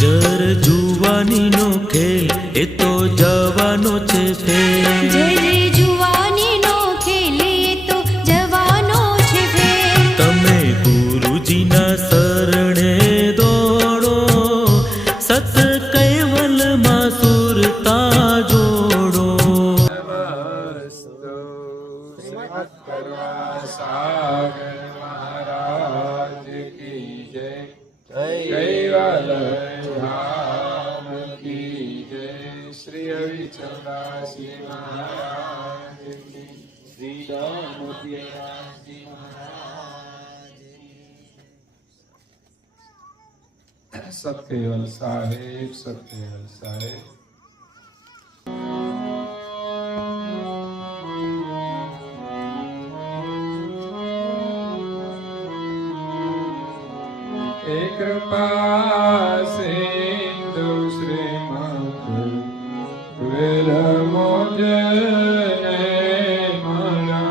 જર જુવાનીનો ખેલ એ તો જવાનો છે ફેલ. જર જુવાનીનો ખેલ એ તો જવાનો છે ફેલ. તમે ગુરુજીના શરણે દોડો, સત કૈવલમાં સુરતા જોડો. સાગર મહારાજ કી જય. કૈવલ ધામ કી જય. શ્રી હરિચંદાસી મહારાજ કી. શ્રી દામોદરજી મહારાજ કી. સત્યવલ સાહેબ, સત્યવલ સાહેબ. कृपा सिंधु श्रीमद विरमोजने मरा.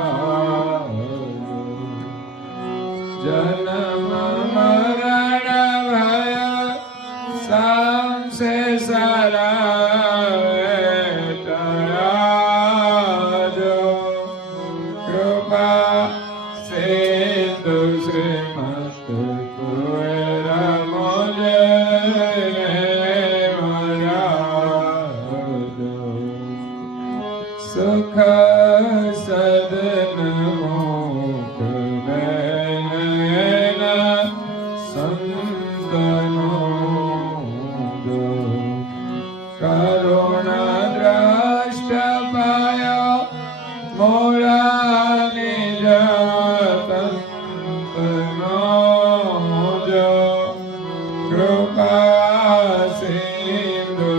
जन्म मरण भय संसे जो. कृपा सिंधु श्रीमद सुख सदन मोख नयन संतनो दो. करुणा द्रष्ट पाय मोरा निज तंतनो जो. कृपा सिंधु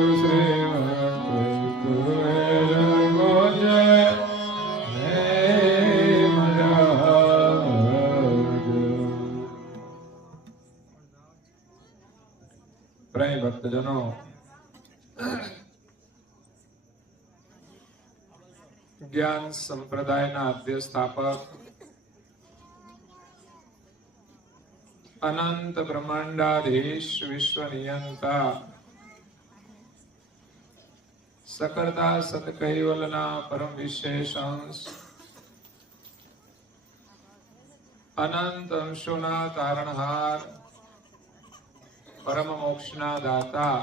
પ્રેમ ભક્તજનો, જ્ઞાન સંપ્રદાયના આદ્ય સ્થાપક, અનંત બ્રહ્માંડાધીશ, વિશ્વ નિયંતા, સકળતા સત કૈવલના પરમ વિશેષ અંશ, અનંત અંશોના તારણહાર, પરમ મોક્ષના દાતા,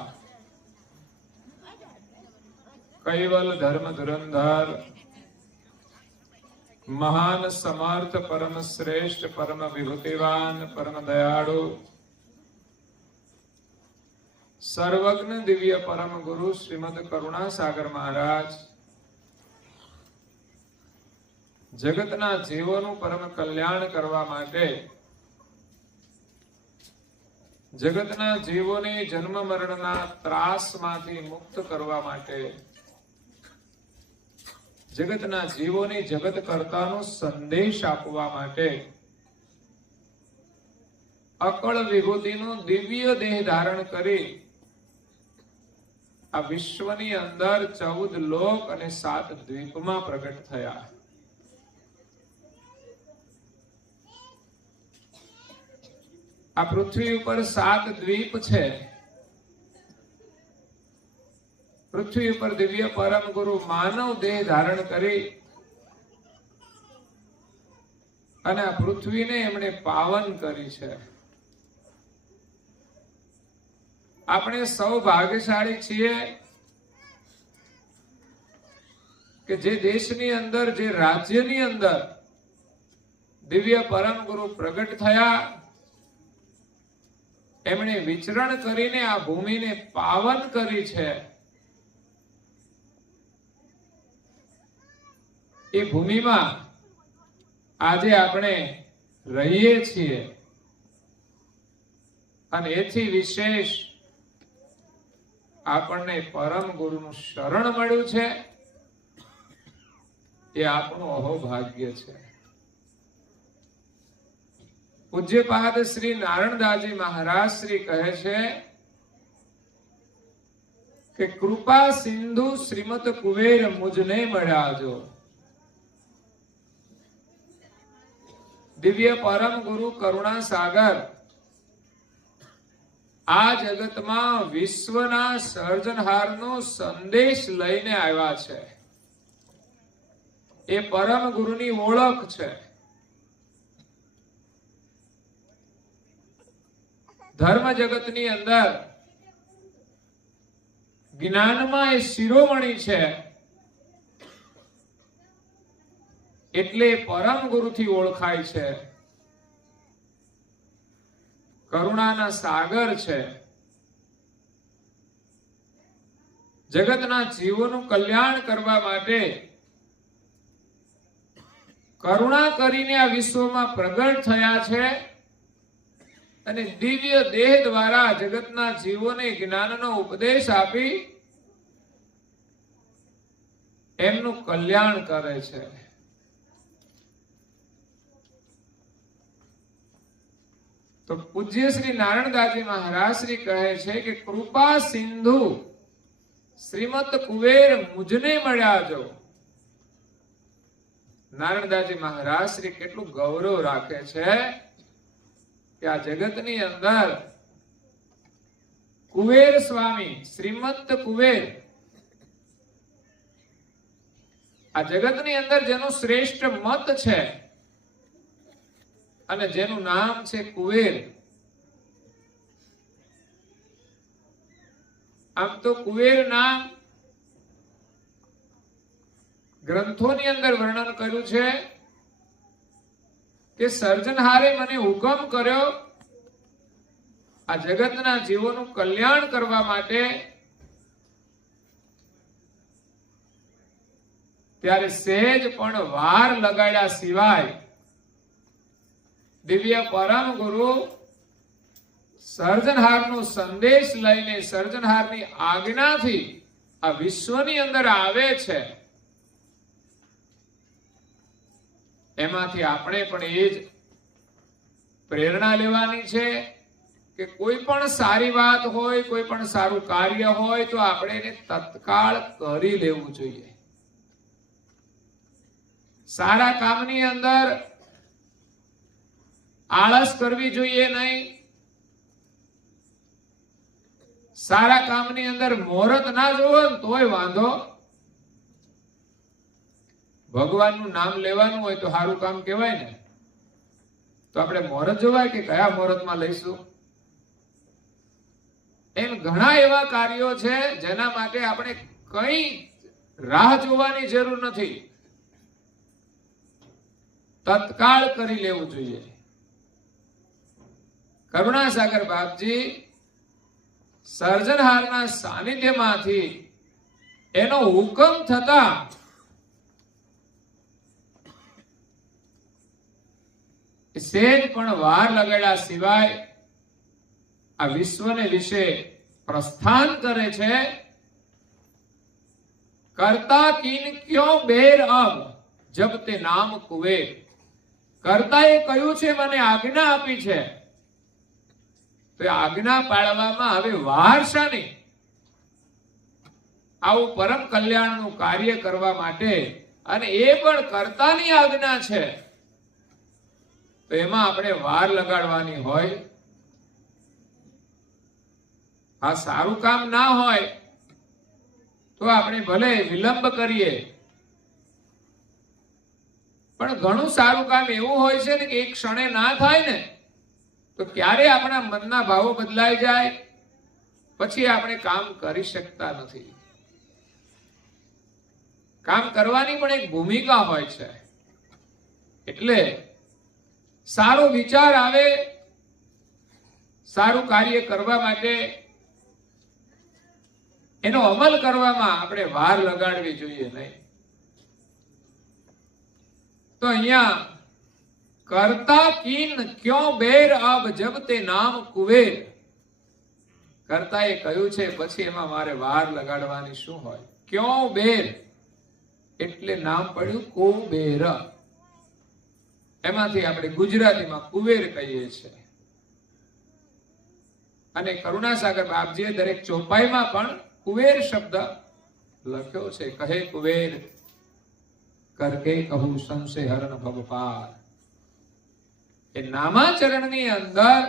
કૈવલ ધર્મ ધુરંધર, મહાન સમર્થ, પરમ શ્રેષ્ઠ, પરમ વિભૂતિવાન, પરમ દયાળુ, સર્વજ્ઞ દિવ્ય પરમ ગુરુ શ્રીમદ કરુણા સાગર મહારાજ જગતના જીવોનું પરમ કલ્યાણ કરવા માટે, જગતના જીવોને જન્મ મરણના ત્રાસમાંથી મુક્ત કરવા માટે, જગતના જીવોને જગત કર્તાનો સંદેશ આપવા માટે અકળ વિભૂતિનો દિવ્ય દેહ ધારણ કરી આ વિશ્વની અંદર 14 લોક અને 7 દ્વીપમાં પ્રગટ થયા. આ પૃથ્વી ઉપર 7 દ્વીપ છે. પૃથ્વી ઉપર દિવ્ય પરમ ગુરુ માનવ દેહ ધારણ કરી અને આ પૃથ્વીને એમણે પાવન કરી છે. આપણે સૌ ભાગ્યશાળી છીએ કે જે દેશની અંદર, જે રાજ્યની અંદર દિવ્ય પરમ ગુરુ પ્રગટ થયા, એમણે વિચરણ કરીને આ ભૂમિને પાવન કરી છે. એ ભૂમિમાં આજે આપણે રહીએ છીએ અને એથી વિશેષ આપણને પરમ ગુરુનું શરણ મળ્યું છે. એ આપણું અહોભાગ્ય છે. પૂજ્યપાદ શ્રી નારણદાસજી મહારાજ શ્રી કહે છે કે કૃપા સિંધુ શ્રીમદ કુબેર મુજને મળ્યાજો. દિવ્ય પરમ ગુરુ કરુણા સાગર આ જગતમાં વિશ્વના સર્જનહારનો સંદેશ લઈને આવ્યા છે. એ પરમ ગુરુની ઓળખ છે. ધર્મ જગતની અંદર જ્ઞાનમાં એ શિરોમણી છે, એટલે પરમ ગુરુથી ઓળખાય છે. કરુણાના સાગર છે. જગતના જીવોનું કલ્યાણ કરવા માટે કરુણા કરીને આ વિશ્વમાં પ્રગટ થયા છે અને દિવ્ય દેહ દ્વારા જગતના જીવોને જ્ઞાનનો ઉપદેશ આપી એમનું કલ્યાણ કરે છે. તો પૂજ્ય શ્રી નારાયણદાસજી મહારાજ શ્રી કહે છે કે કૃપા સિંધુ શ્રીમત કુબેર મુજને મળ્યા જો. નારાયણદાસજી મહારાજ શ્રી કેટલું ગૌરવ રાખે છે કે આ જગતની અંદર કુબેર સ્વામી શ્રીમંત કુબેર, આ જગતની અંદર જેનું શ્રેષ્ઠ મત છે અને જેનું નામ છે કુબેર. આમ તો કુબેર નામ ગ્રંથોની અંદર વર્ણન કર્યું છે કે સર્જનહારે મને હુકમ કર્યો આ જગતના જીવોનું કલ્યાણ કરવા માટે, ત્યારે સહેજ પણ વાર લગાડ્યા સિવાય દિવ્ય પરમ ગુરુ સર્જનહારનો સંદેશ લઈને સર્જનહારની આજ્ઞાથી આ વિશ્વની અંદર આવે છે. એમાંથી આપણે પણ એ જ પ્રેરણા લેવાની છે કે કોઈ પણ સારી વાત હોય, કોઈ પણ સારું કાર્ય હોય તો આપણે એને તત્કાળ કરી લેવું જોઈએ. સારા કામની અંદર આળસ કરવી જોઈએ નહીં. સારા કામની અંદર મુહૂર્ત ના જોવો તોય વાંધો. ભગવાનનું નામ લેવાનું હોય તો સારું કામ કહેવાય ને, તો આપણે મુહૂર્ત જોવાય કે કયા મુહૂર્તમાં લઈશું. એમ ઘણા એવા કાર્યો છે જેના માટે આપણે કઈ રાહ જોવાની જરૂર નથી, તત્કાળ કરી લેવું જોઈએ. કરુણાસાગર બાપજી સર્જનહારના સાનિધ્યમાંથી એનો હુકમ થતા સહેજ પણ વાર લગાડ્યા સિવાય આ વિશ્વને વિશે પ્રસ્થાન કરે છે. કરતા કિન ક્યો બેર અબ જબ તે નામ કુબેર. કર્તાએ કહ્યું છે, મને આજ્ઞા આપી છે, તો આજ્ઞા પાળવામાં હવે વાર શાની? આવું પરમ કલ્યાણનું કાર્ય કરવા માટે, અને એ પણ કર્તાની આજ્ઞા છે, તો એમાં આપણે વાર લગાડવાની હોય. આ સારું કામ ના હોય તો આપણે ભલે વિલંબ કરીએ, પણ ઘણું સારું કામ એવું હોય છે ને કે એક ક્ષણે ના થાય ને તો ક્યારે આપણા મનના ભાવો બદલાઈ જાય, પછી આપણે કામ કરી શકતા નથી. કામ કરવાની પણ એક ભૂમિકા હોય છે. એટલે સારો વિચાર આવે, સારું કાર્ય કરવા માટે એનો અમલ કરવામાં આપણે વાર લગાડવી જોઈએ નહીં. તો અહીંયા કરતા કિન ક્યો બેર અબ જબ તે નામ કુબેર. કર્તાએ કહ્યું છે પછી એમાં મારે વાર લગાડવાની શું હોય? ક્યો બેર એટલે નામ પડ્યું કુબેર. એમાંથી આપણે ગુજરાતીમાં કુબેર કહીએ છીએ. અને કરુણાસાગર બાપજીએ દરેક ચોપાઈમાં પણ કુબેર શબ્દ લખ્યો છે. કહે કુબેર કરકે કહું સંશય હરણ ભવપાર. એ નામાચરણની અંદર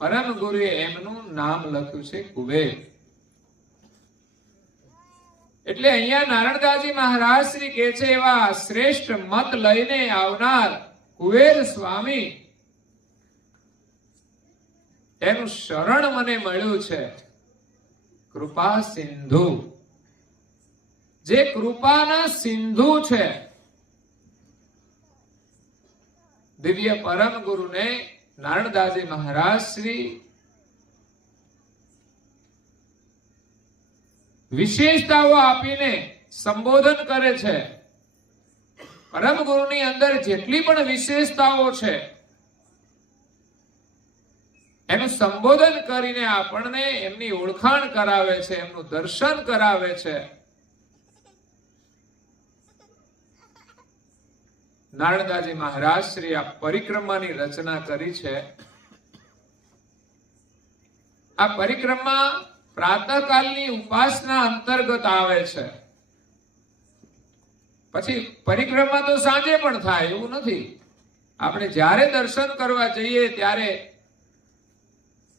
પરમ ગુરુએ એમનું નામ લખ્યું છે કુબેર. એટલે અહીંયા નારણદાસજી મહારાજ શ્રી કહે છે એવા શ્રેષ્ઠ મત લઈને આવનાર કુબેર સ્વામી એનું શરણ મને મળ્યું છે. કૃપા સિંધુ, જે કૃપાના સિંધુ છે. દિવ્ય પરમ ગુરુને નારણદાસજી મહારાજ શ્રી વિશેષતાઓ આપીને સંબોધન કરે છે. પરમ ગુરુની અંદર જેટલી પણ વિશેષતાઓ છે એનું સંબોધન કરીને આપણને એમની ઓળખાણ કરાવે છે, એમનું દર્શન કરાવે છે. નારણદાસજી મહારાજ શ્રી આ પરિક્રમાની રચના કરી છે. આ પરિક્રમા પ્રાતઃકાલની ઉપાસના અંતર્ગત આવે છે. પછી પરિક્રમા તો સાંજે પણ થાય એવું નથી. આપણે જ્યારે દર્શન કરવા જઈએ ત્યારે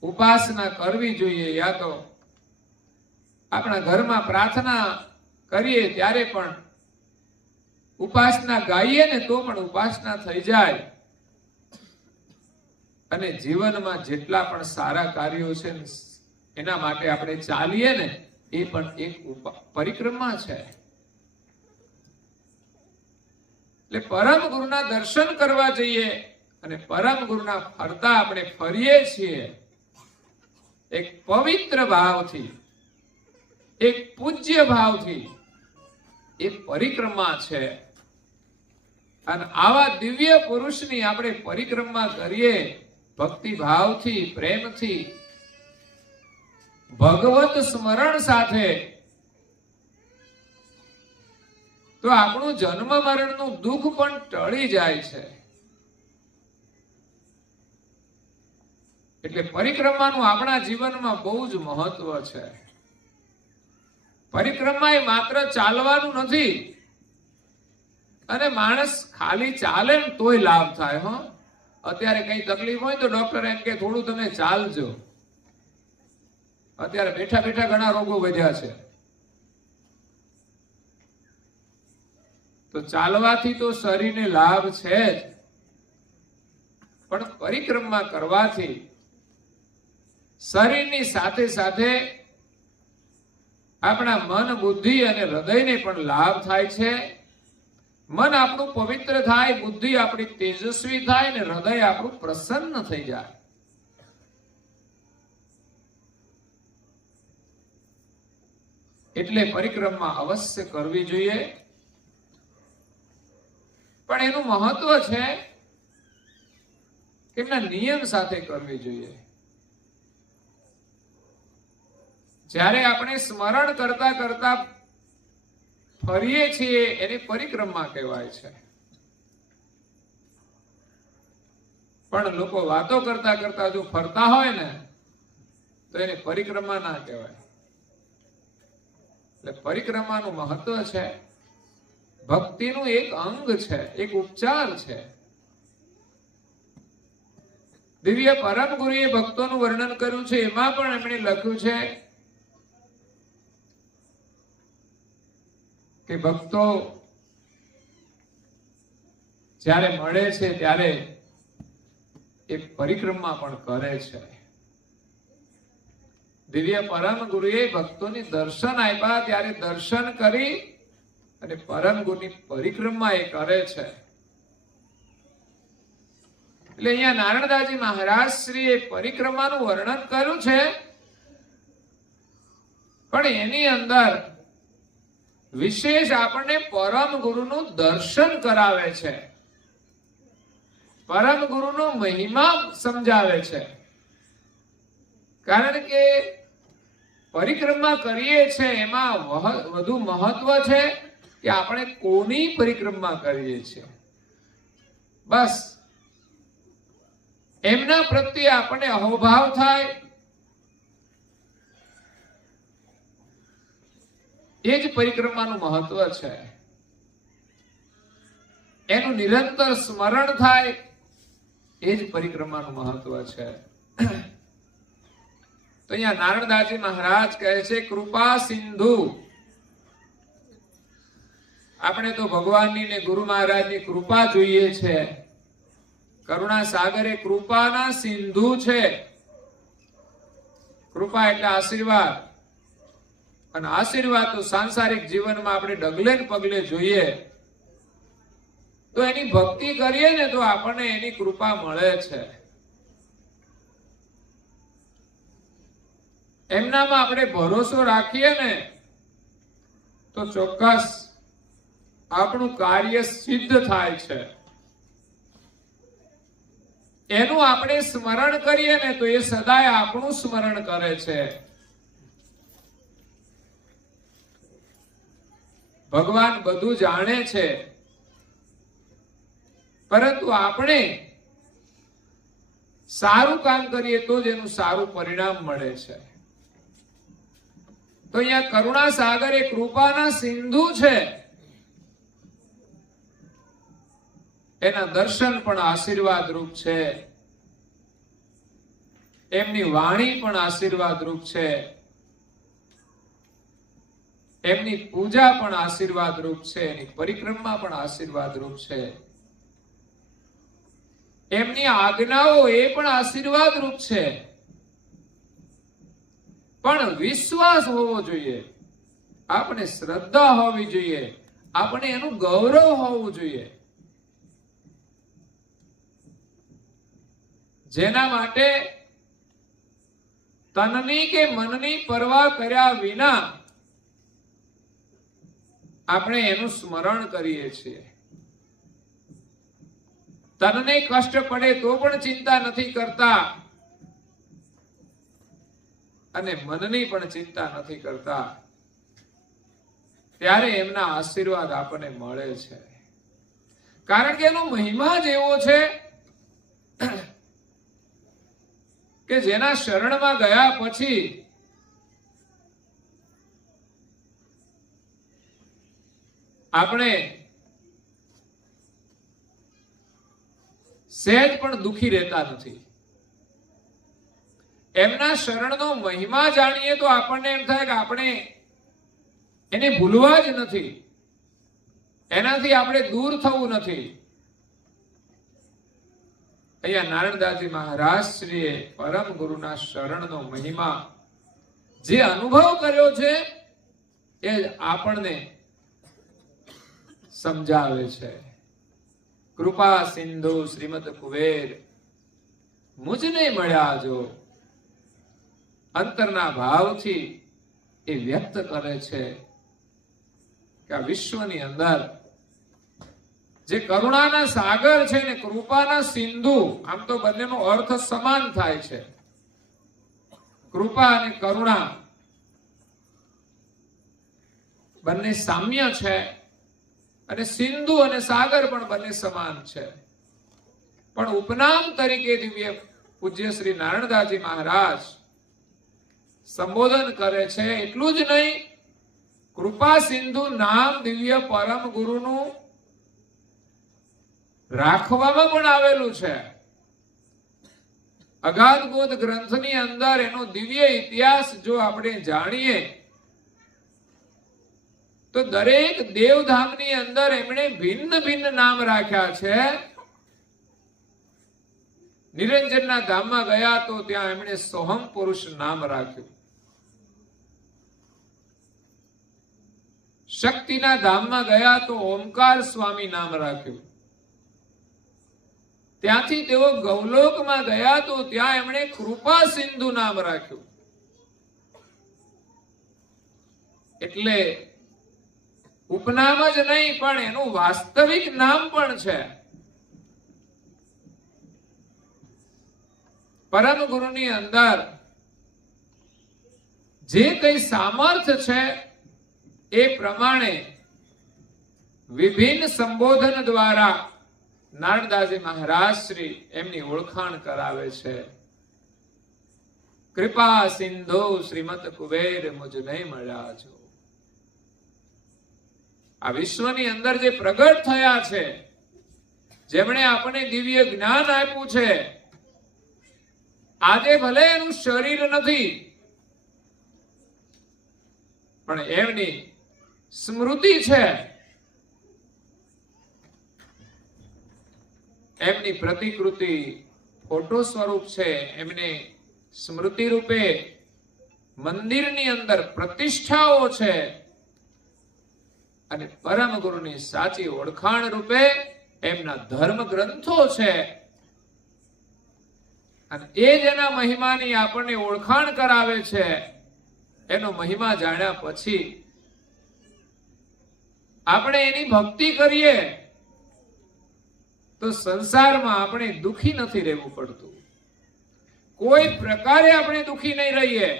ઉપાસના કરવી જોઈએ, યા તો આપણા ઘરમાં પ્રાર્થના કરીએ ત્યારે પણ ઉપાસના ગાઈએ ને તો પણ ઉપાસના થઈ જાય. અને જીવનમાં જેટલા પણ સારા કાર્યો છે એના માટે આપણે ચાલીએ ને એ પણ એક પરિક્રમા છે. એટલે પરમ ગુરુના દર્શન કરવા જઈએ અને પરમ ગુરુના ફરતા આપણે ફરીએ છીએ એક પવિત્ર ભાવથી, એક પૂજ્ય ભાવથી. એ પરિક્રમા છે. અને આવા દિવ્ય પુરુષની આપણે પરિક્રમા કરીએ ભક્તિ ભાવથી, પ્રેમથી, ભગવત સ્મરણ સાથે, તો આપણું જન્મ મરણનું દુઃખ પણ ટળી જાય છે. એટલે પરિક્રમાનું આપણા જીવનમાં બહુ જ મહત્વ છે. પરિક્રમા એ માત્ર ચાલવાનું નથી. અને માણસ ખાલી ચાલે ને તોય લાભ થાય. હો, અત્યારે કઈ તકલીફ હોય તો ડોક્ટર એમ કે થોડું તમે ચાલજો. અત્યારે બેઠા બેઠા ઘણા રોગો વધ્યા છે. તો ચાલવાથી તો શરીરને લાભ છે જ, પણ પરિક્રમા કરવાથી શરીરની સાથે સાથે આપણા મન, બુદ્ધિ અને હૃદયને પણ લાભ થાય છે. મન આપણું પવિત્ર થાય, બુદ્ધિ આપણી તેજસ્વી થાય ને હૃદય આપણું પ્રસન્ન થઈ જાય. એટલે પરિક્રમા અવશ્ય કરવી જોઈએ. પણ એનું મહત્વ છે એમના નિયમ સાથે કરવી જોઈએ. જ્યારે આપણે સ્મરણ કરતા કરતા ફરીએ છીએ એની પરિક્રમા કહેવાય છે. પણ લોકો વાતો કરતા કરતા જો ફરતા હોય ને તો એને પરિક્રમા ના કહેવાય. એટલે પરિક્રમાનું મહત્વ છે. ભક્તિનું એક અંગ છે, એક ઉપચાર છે. દિવ્ય પરમ ગુરુએ ભક્તોનું વર્ણન કર્યું છે. એમાં પણ એમણે લખ્યું છે કે ભક્તો જ્યારે મળે છે ત્યારે એ પરિક્રમા પણ કરે છે. દિવ્ય પરમ ગુરુએ ભક્તોને દર્શન આપ્યા ત્યારે દર્શન કરી અને પરમ ગુરુની પરિક્રમા એ કરે છે. એટલે અહીંયા નારણદાસજી મહારાજ શ્રી એ પરિક્રમાનું વર્ણન કર્યું છે. પણ એની અંદર વિશેષ આપણને પરમ ગુરુનું દર્શન કરાવે છે, પરમ ગુરુનો મહિમા સમજાવે છે. કારણ કે પરિક્રમા કરીએ છીએ એમાં વધુ મહત્વ છે કે આપણે કોની પરિક્રમા કરીએ છીએ. બસ એમના પ્રત્યે આપણને અહોભાવ થાય, એ જ પરિક્રમાનું મહત્વ છે. એનું નિરંતર સ્મરણ થાય, એ જ પરિક્રમાનું મહત્વ છે. તો અહીંયા નારણદાસજી મહારાજ કહે છે કૃપા સિંધુ. આપણે તો ભગવાનની ને ગુરુ મહારાજની કૃપા જોઈએ છે. કરુણા સાગર એ કૃપાના સિંધુ છે. કૃપા એટલે આશીર્વાદ, અને આશીર્વાદ તો સાંસારિક જીવનમાં આપણે ડગલે ને પગલે જોઈએ. તો એની ભક્તિ કરીએ ને તો આપણને એની કૃપા મળે છે. એમનામાં આપણે ભરોસો રાખીએ ને તો ચોક્કસ આપણું કાર્ય સિદ્ધ થાય છે. એનું આપણે સ્મરણ કરીએ ને તો એ સદાય આપણું સ્મરણ કરે છે. ભગવાન બધું જાણે છે, પરંતુ આપણે સારું કામ કરીએ તો જ એનું સારું પરિણામ મળે છે. તો અહીંયા કરુણા સાગર એ કૃપાના સિંધુ છે. એના દર્શન પણ આશીર્વાદ રૂપ છે. એમની વાણી પણ આશીર્વાદ રૂપ છે. એમની પૂજા પણ આશીર્વાદ રૂપ છે. એની પરિક્રમા પણ આશીર્વાદ રૂપ છે. એમની આજ્ઞાઓ એ પણ આશીર્વાદ રૂપ છે. પણ વિશ્વાસ હોવો જોઈએ, આપણે શ્રદ્ધા હોવી જોઈએ, આપણે એનું ગૌરવ હોવું જોઈએ. જેના માટે તનની કે મનની પરવા કર્યા વિના આપણે એનું સ્મરણ કરીએ છીએ. તનને કષ્ટ પડે તો પણ ચિંતા નથી કરતા, અને મનની પણ ચિંતા નથી કરતા. ત્યારે એમના આશીર્વાદ આપણને મળે છે. કારણ કે એનો મહિમા જ એવો છે કે જેના શરણમાં ગયા પછી આપણે સહેજ પણ દુખી રહેતા નથી. એમના શરણનો મહિમા જાણીએ તો આપણને એમ થાય કે આપણે એને ભૂલવા જ નથી, એનાથી આપણે દૂર થવું નથી. અહીંયા નારણદાસજી મહારાજ શ્રીએ પરમ ગુરુના શરણનો મહિમા જે અનુભવ કર્યો છે એ આપણને સમજાવે છે. કૃપા સિંધુ શ્રીમદ કુબેર મુજને મળ્યા જો, અંતરના ભાવથી એ વ્યક્ત કરે છે કે આ વિશ્વની અંદર જે કરુણાના સાગર છે ને કૃપાના સિંધુ, આમ તો બંનેનો અર્થ સમાન થાય છે. કૃપા અને કરુણા બંને સામ્ય છે, અને સિંધુ અને સાગર પણ બંને સમાન છે. પણ ઉપનામ તરીકે દિવ્ય પૂજ્ય શ્રી નારણદાસજી મહારાજ સંબોધન કરે છે. એટલું જ નહીં, કૃપા સિંધુ નામ દિવ્ય પરમ ગુરુનું રાખવામાં પણ આવેલું છે. અગાધ બોધ ગ્રંથની અંદર એનો દિવ્ય ઇતિહાસ જો આપણે જાણીએ તો દરેક દેવધામની અંદર એમણે ભિન્ન ભિન્ન નામ રાખ્યા છે. નિરંજનના ધામમાં ગયા તો ત્યાં એમણે સોહમ પુરુષ નામ રાખ્યું. શક્તિના ધામમાં ગયા તો ઓમકાર સ્વામી નામ રાખ્યું. ત્યાંથી તેઓ ગૌલોકમાં ગયા તો ત્યાં એમણે કૃપા સિંધુ નામ રાખ્યું. એટલે ઉપનામ જ નહીં પણ એનું વાસ્તવિક નામ પણ છે. પરમ ગુરુની અંદર જે કઈ સામર્થ્ય છે એ પ્રમાણે વિભિન્ન સંબોધન દ્વારા નારણદાસજી મહારાજ શ્રી એમની ઓળખાણ કરાવે છે. કૃપા સિંધુ શ્રીમદ કુબેર મુજને મળ્યા છો. આ વિશ્વની અંદર જે પ્રગટ થયા છે, જેમણે આપણને દિવ્ય જ્ઞાન આપ્યું છે, આજે ભલે એનું શરીર નથી, પણ એમની સ્મૃતિ છે, એમની પ્રતિકૃતિ ફોટો સ્વરૂપ છે, એમને સ્મૃતિ રૂપે મંદિરની અંદર પ્રતિષ્ઠાઓ છે, અને પરમ ગુરુની સાચી ઓળખાણ રૂપે એમના ધર્મ ગ્રંથો છે. અને એ જ એના મહિમાની આપણને ઓળખાણ કરાવે છે. એનો મહિમા જાણ્યા પછી આપણે એની ભક્તિ કરીએ તો સંસારમાં આપણે દુખી નથી રહેવું પડતું. કોઈ પ્રકારે આપણે દુખી નહીં રહીએ.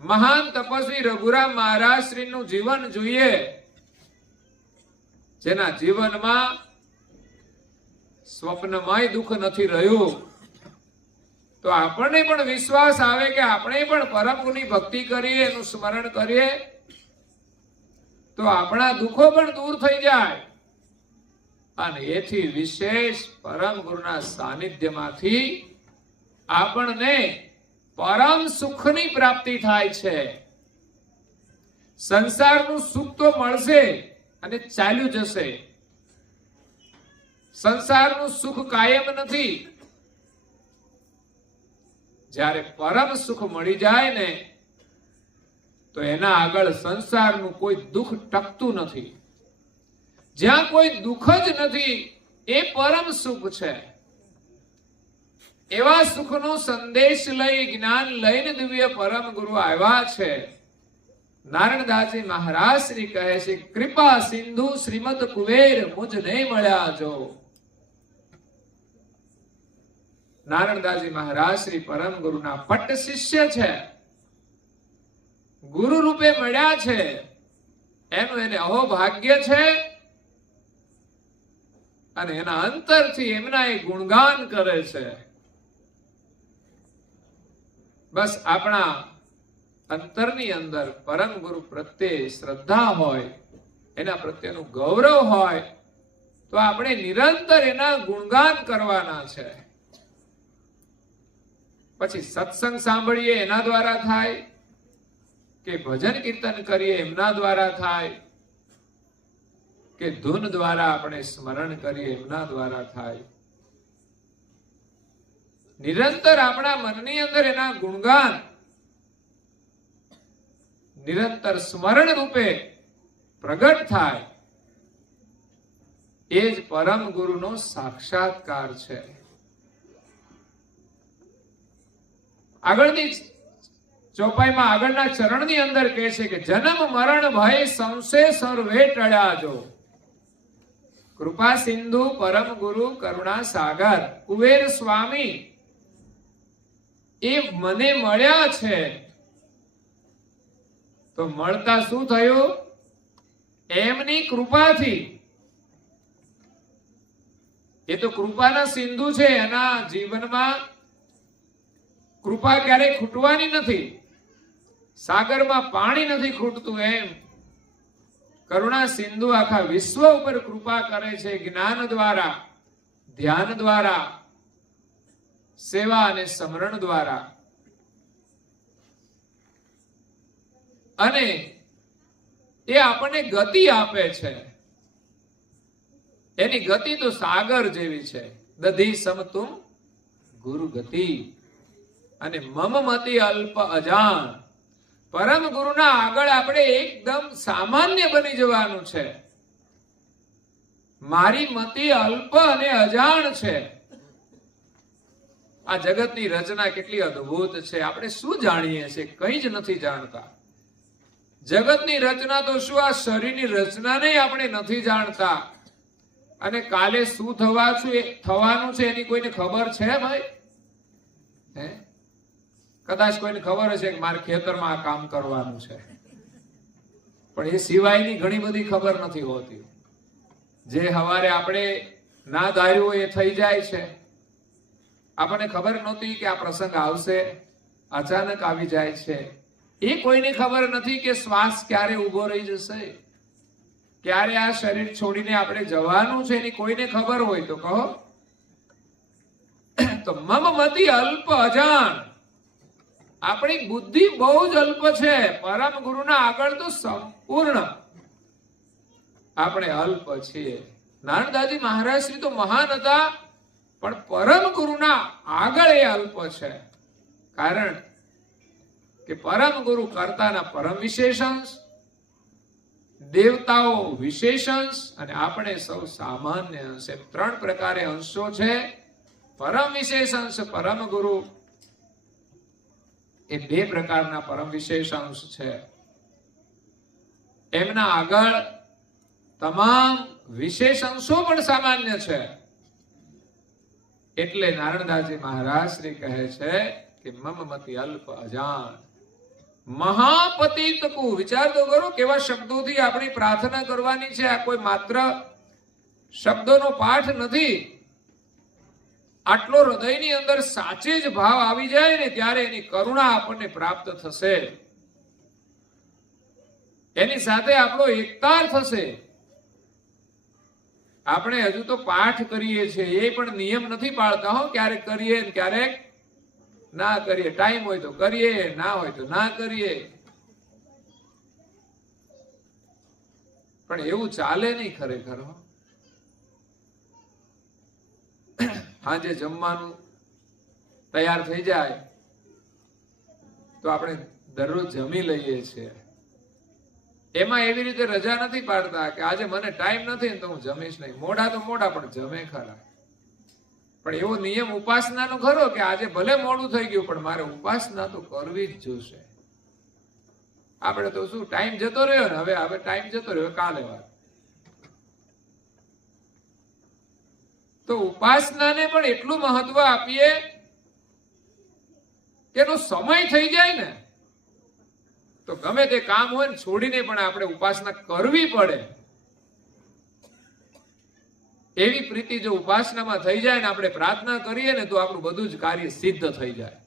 મહાન તપસ્વી રઘુરામ મહારાજ શ્રીનું જીવન જોઈએ, જેના જીવનમાં સ્વપ્નમાંય દુઃખ નથી રહ્યું, તો આપણને પણ વિશ્વાસ આવે કે આપણે પણ પરમ ગુરુની ભક્તિ કરીએ, એનું સ્મરણ કરીએ તો આપણા દુઃખો પણ દૂર થઈ જાય. અને એથી વિશેષ પરમ ગુરુના સાનિધ્યમાંથી આપણને પરમ સુખની પ્રાપ્તિ થાય છે. સંસારનું સુખ તો મળશે અને ચાલ્યું જશે. સંસારનું સુખ કાયમ નથી. જ્યારે પરમ સુખ મળી જાય ને, તો એના આગળ સંસારનું કોઈ દુઃખ ટકતું નથી. જ્યાં કોઈ દુઃખ જ નથી, એ પરમ સુખ છે. એવા સુખનો સંદેશ લઈ, જ્ઞાન લઈને દિવ્ય પરમ ગુરુ આવ્યા છે. નારાયણદાસજી મહારાજ શ્રી કહે છે, કૃપા સિંધુ શ્રીમદ કુબેર મુજ નહીં મળ્યા જો. નારાયણદાસજી મહારાજ શ્રી પરમ ગુરુના પટ્ટ શિષ્ય છે, ગુરુ રૂપે મળ્યા છે, એનું એને અહોભાગ્ય છે. અને એના અંતરથી એમના એ ગુણગાન કરે છે. બસ આપણા અંતરની અંદર પરમ ગુરુ પ્રત્યે શ્રદ્ધા હોય, એના પ્રત્યેનું ગૌરવ હોય, તો આપણે નિરંતર એના ગુણગાન કરવાના છે. પછી સત્સંગ સાંભળીએ એના દ્વારા થાય, કે ભજન કીર્તન કરીએ એમના દ્વારા થાય, કે ધૂન દ્વારા આપણે સ્મરણ કરીએ એમના દ્વારા થાય. નિરંતર આપણા મનની અંદર એના ગુણગાન નિરંતર સ્મરણ રૂપે પ્રગટ થાય. એ જ પરમ ગુરુનો સાક્ષાત્કાર છે. આગળની ચોપાઈમાં આગળના ચરણની અંદર કહે છે કે જન્મ મરણ ભય સંશે સર્વે ટળ્યા જો. કૃપા સિંધુ પરમ ગુરુ કરુણા સાગર કુબેર સ્વામી એ મને મળ્યા છે. તો મળતા શું થયું? એમની કૃપાથી. એ તો કૃપાના સિંધુ છે. એના જીવનમાં કૃપા ક્યારેય ખૂટવાની નથી. સાગરમાં પાણી નથી ખૂટતું, એમ કરુણા સિંધુ આખા વિશ્વ ઉપર કૃપા કરે છે. જ્ઞાન દ્વારા, ધ્યાન દ્વારા, સેવા અને સ્મરણ દ્વારા. અને એ આપણને ગતિ આપે છે. એની ગતિ તો સાગર જેવી છે. દધી સમતુમ ગુરુ ગતિ. અને મમ મતિ અલ્પ અજાણ. પરમ ગુરુના આગળ આપણે એકદમ સામાન્ય બની જવાનું છે. મારી મતિ અલ્પ અને અજાણ છે. આ જગતની રચના કેટલી અદ્ભુત છે. આપણે શું જાણીએ છીએ? કંઈ જ નથી જાણતા. જગતની રચના તો શું, આ શરીરની રચનાને આપણે નથી જાણતા. અને કાલે શું થવાનું છે એની કોઈને ખબર છે ભાઈ? હે, કદાચ કોઈને ખબર હશે કે મારે ખેતરમાં આ કામ કરવાનું છે, પણ એ સિવાયની ઘણી બધી ખબર નથી હોતી. જે હવારે આપણે ના ધાર્યું હોય એ થઈ જાય છે. આપણને ખબર નહોતી કે આ પ્રસંગ આવશે, અચાનક આવી જાય છે. એ કોઈને ખબર નથી કે શ્વાસ ક્યારે ઉભો રહી જશે, ક્યારે આ શરીર છોડીને આપણે જવાનું છે. એની કોઈને ખબર હોય તો કહો. તો મમ મતિ અલ્પ અજાણ. આપણી બુદ્ધિ બહુ જ અલ્પ છે. પરમ ગુરુના આગળ તો સંપૂર્ણ આપણે અલ્પ છીએ. નારણદાસજી મહારાજ શ્રી તો મહાન હતા, પણ પરમ ગુરુના આગળ એ અલ્પ છે. કારણ કે પરમ ગુરુ કર્તાના પરમ વિશેષાંશ, દેવતાઓ વિશેષાંશ અને આપણે સૌ સામાન્ય અંશ, એમ ત્રણ પ્રકારે અંશો છે. પરમ વિશેષાંશ પરમ ગુરુ એ બે પ્રકારના પરમ વિશેષાંશ છે. એમના આગળ તમામ વિશેષાંશો પણ સામાન્ય છે. એટલે નારણદાસજી મહારાજ શ્રી કહે છે કે મમ મતિ અલ્પ અજાણ મહાપતિત કુ. વિચાર તો કરો કેવા શબ્દોથી આપણી પ્રાર્થના કરવાની છે. આ કોઈ માત્ર શબ્દોનો પાઠ નથી. આટલો હૃદયની અંદર સાચે જ ભાવ આવી જાય ને ત્યારે એની કરુણા આપણને પ્રાપ્ત થશે. એની સાથે આપણો એકતાર થશે. આપણે હજુ તો પાઠ કરીએ છીએ, એ પણ નિયમ નથી પાળતા હો. ક્યારેક કરીએ ને ક્યારેક ના કરીએ. ટાઈમ હોય તો કરીએ, ના હોય તો ના કરીએ. પણ એવું ચાલે નહીં ખરેખર. આજે જમવાનું તૈયાર થઈ જાય તો આપણે દરરોજ જમી લઈએ છીએ. એમાં એવી રીતે રજા નથી પાડતા કે આજે મને ટાઈમ નથી ને તો હું જમીશ નહીં. મોડા તો મોડા પણ જમે ખરા. પણ એવો નિયમ ઉપાસનાનો ખરો કે આજે ભલે મોડું થઈ ગયું પણ મારે ઉપાસના તો કરવી જ જોશે. આપણે તો શું ટાઈમ જતો રહ્યો ને, હવે ટાઈમ જતો રહ્યો, કાલે વાત. તો ઉપાસનાને પણ એટલું મહત્વ આપીએ કે એનો સમય થઈ જાય ને તો ગમે તે કામ હોય ને છોડીને પણ આપણે ઉપાસના કરવી પડે. એવી પ્રીતિ જો ઉપાસનામાં થઈ જાય ને આપણે પ્રાર્થના કરીએ ને તો આપણું બધું જ કાર્ય સિદ્ધ થઈ જાય.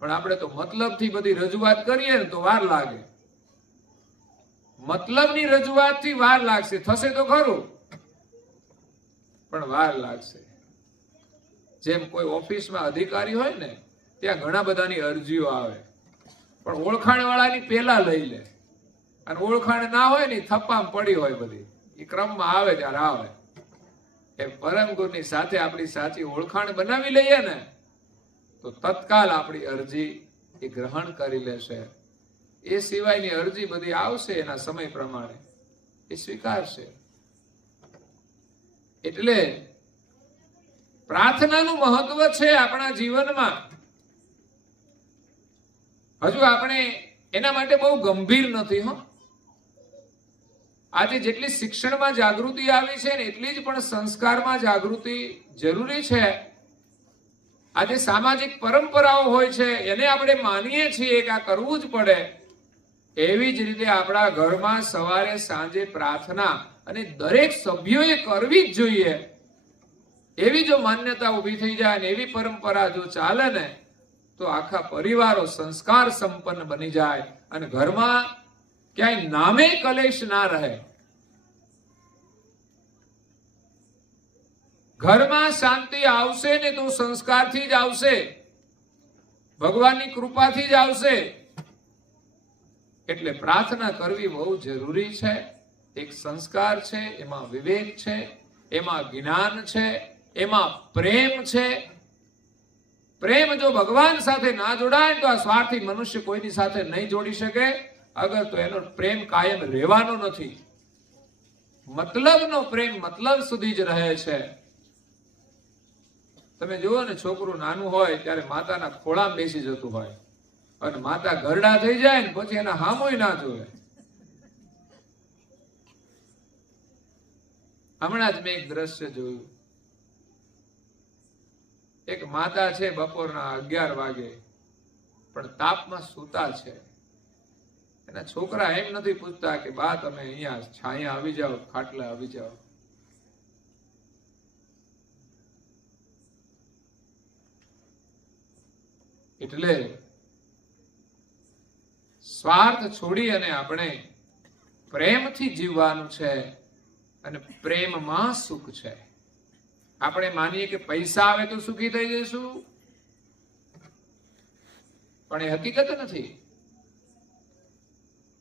પણ આપણે તો મતલબથી બધી રજૂઆત કરીએ ને તો વાર લાગે. મતલબની રજૂઆતથી વાર લાગશે. થશે તો ખરું પણ વાર લાગશે. જેમ કોઈ ઓફિસમાં અધિકારી હોય ને ત્યાં ઘણા બધાની અરજીઓ આવે, પણ ઓળખાણ વાળાની પેલા લઈ લે. અને ઓળખાણ ના હોય ને થપ્પામાં પડી હોય બધી, એ ક્રમમાં આવે ત્યારે આવે. એ પરમ ગુરુની સાથે આપણી સાચી ઓળખાણ બનાવી લઈએ ને તો તત્કાલ આપણી અરજી એ ગ્રહણ કરી લેશે. એ સિવાયની અરજી બધી આવશે એના સમય પ્રમાણે એ સ્વીકારશે. એટલે પ્રાર્થનાનું મહત્વ છે આપણા જીવનમાં. હજુ આપણે એના માટે બહુ ગંભીર નથી. આજે જેટલી શિક્ષણમાં જાગૃતિ આવી છે ને એટલી જ પણ સંસ્કારમાં જાગૃતિ જરૂરી છે. આજે સામાજિક પરંપરાઓ હોય છે એને આપણે માનીએ છીએ કે આ કરવું જ પડે. એવી જ રીતે આપણા ઘરમાં સવારે સાંજે પ્રાર્થના અને દરેક સભ્યોએ કરવી જ જોઈએ. એવી જો માન્યતા ઊભી થઈ જાય ને એવી પરંપરા જો ચાલે ને તો આખા પરિવારો સંસ્કાર સંપન્ન બની જાય અને ઘરમાં ક્યાંય નામે કલેશ ના રહે. ઘરમાં શાંતિ આવશે ને તો સંસ્કારથી જ આવશે, ભગવાનની કૃપાથી જ આવશે. એટલે પ્રાર્થના કરવી બહુ જરૂરી છે. એક સંસ્કાર છે, એમાં વિવેક છે, એમાં જ્ઞાન છે, એમાં પ્રેમ છે. પ્રેમ જો ભગવાન સાથે ના જોડાય તો આ સ્વાર્થી મનુષ્ય કોઈની સાથે નહીં જોડી શકે. અગર તો એનો પ્રેમ કાયમ રહેવાનો નથી. મતલબનો પ્રેમ મતલબ સુધી જ રહે છે. તમે જુઓ ને છોકરું નાનું હોય ત્યારે માતાના ખોળામાં બેસી જતું હોય અને માતા ઘરડા થઈ જાય ને પછી એના હામોય ના જોવે. હમણાં જ મેં એક દ્રશ્ય જોયું. એક માતા છે, બપોરના 11 વાગે પણ તાપમાં સૂતા છે. એના છોકરા એમ નથી પૂછતા કે બા તમે અહીંયા છાયા આવી જાઓ, ખાટલા આવી જાઓ. એટલે સ્વાર્થ છોડી અને આપણે પ્રેમથી જીવવાનું છે અને પ્રેમમાં સુખ છે. આપણે માનીએ કે પૈસા આવે તો સુખી થઈ જઈશું, પણ એ હકીકત નથી.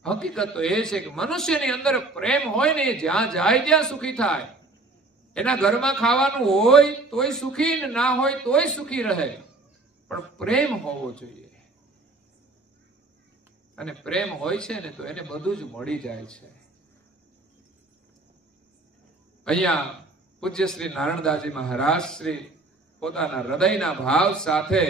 હકીકત તો એ છે કે મનુષ્યની અંદર પ્રેમ હોય ને, જ્યાં જાય ત્યાં સુખી થાય. એના ઘરમાં ખાવાનું હોય તોય સુખી, ને ના હોય તોય સુખી રહે, પણ પ્રેમ હોવો જોઈએ. અને પ્રેમ હોય છે ને તો એને બધું જ મળી જાય છે. અહીંયા પૂજ્ય શ્રી નારાયણદાસજી મહારાજ શ્રી પોતાના હૃદયના ભાવ સાથે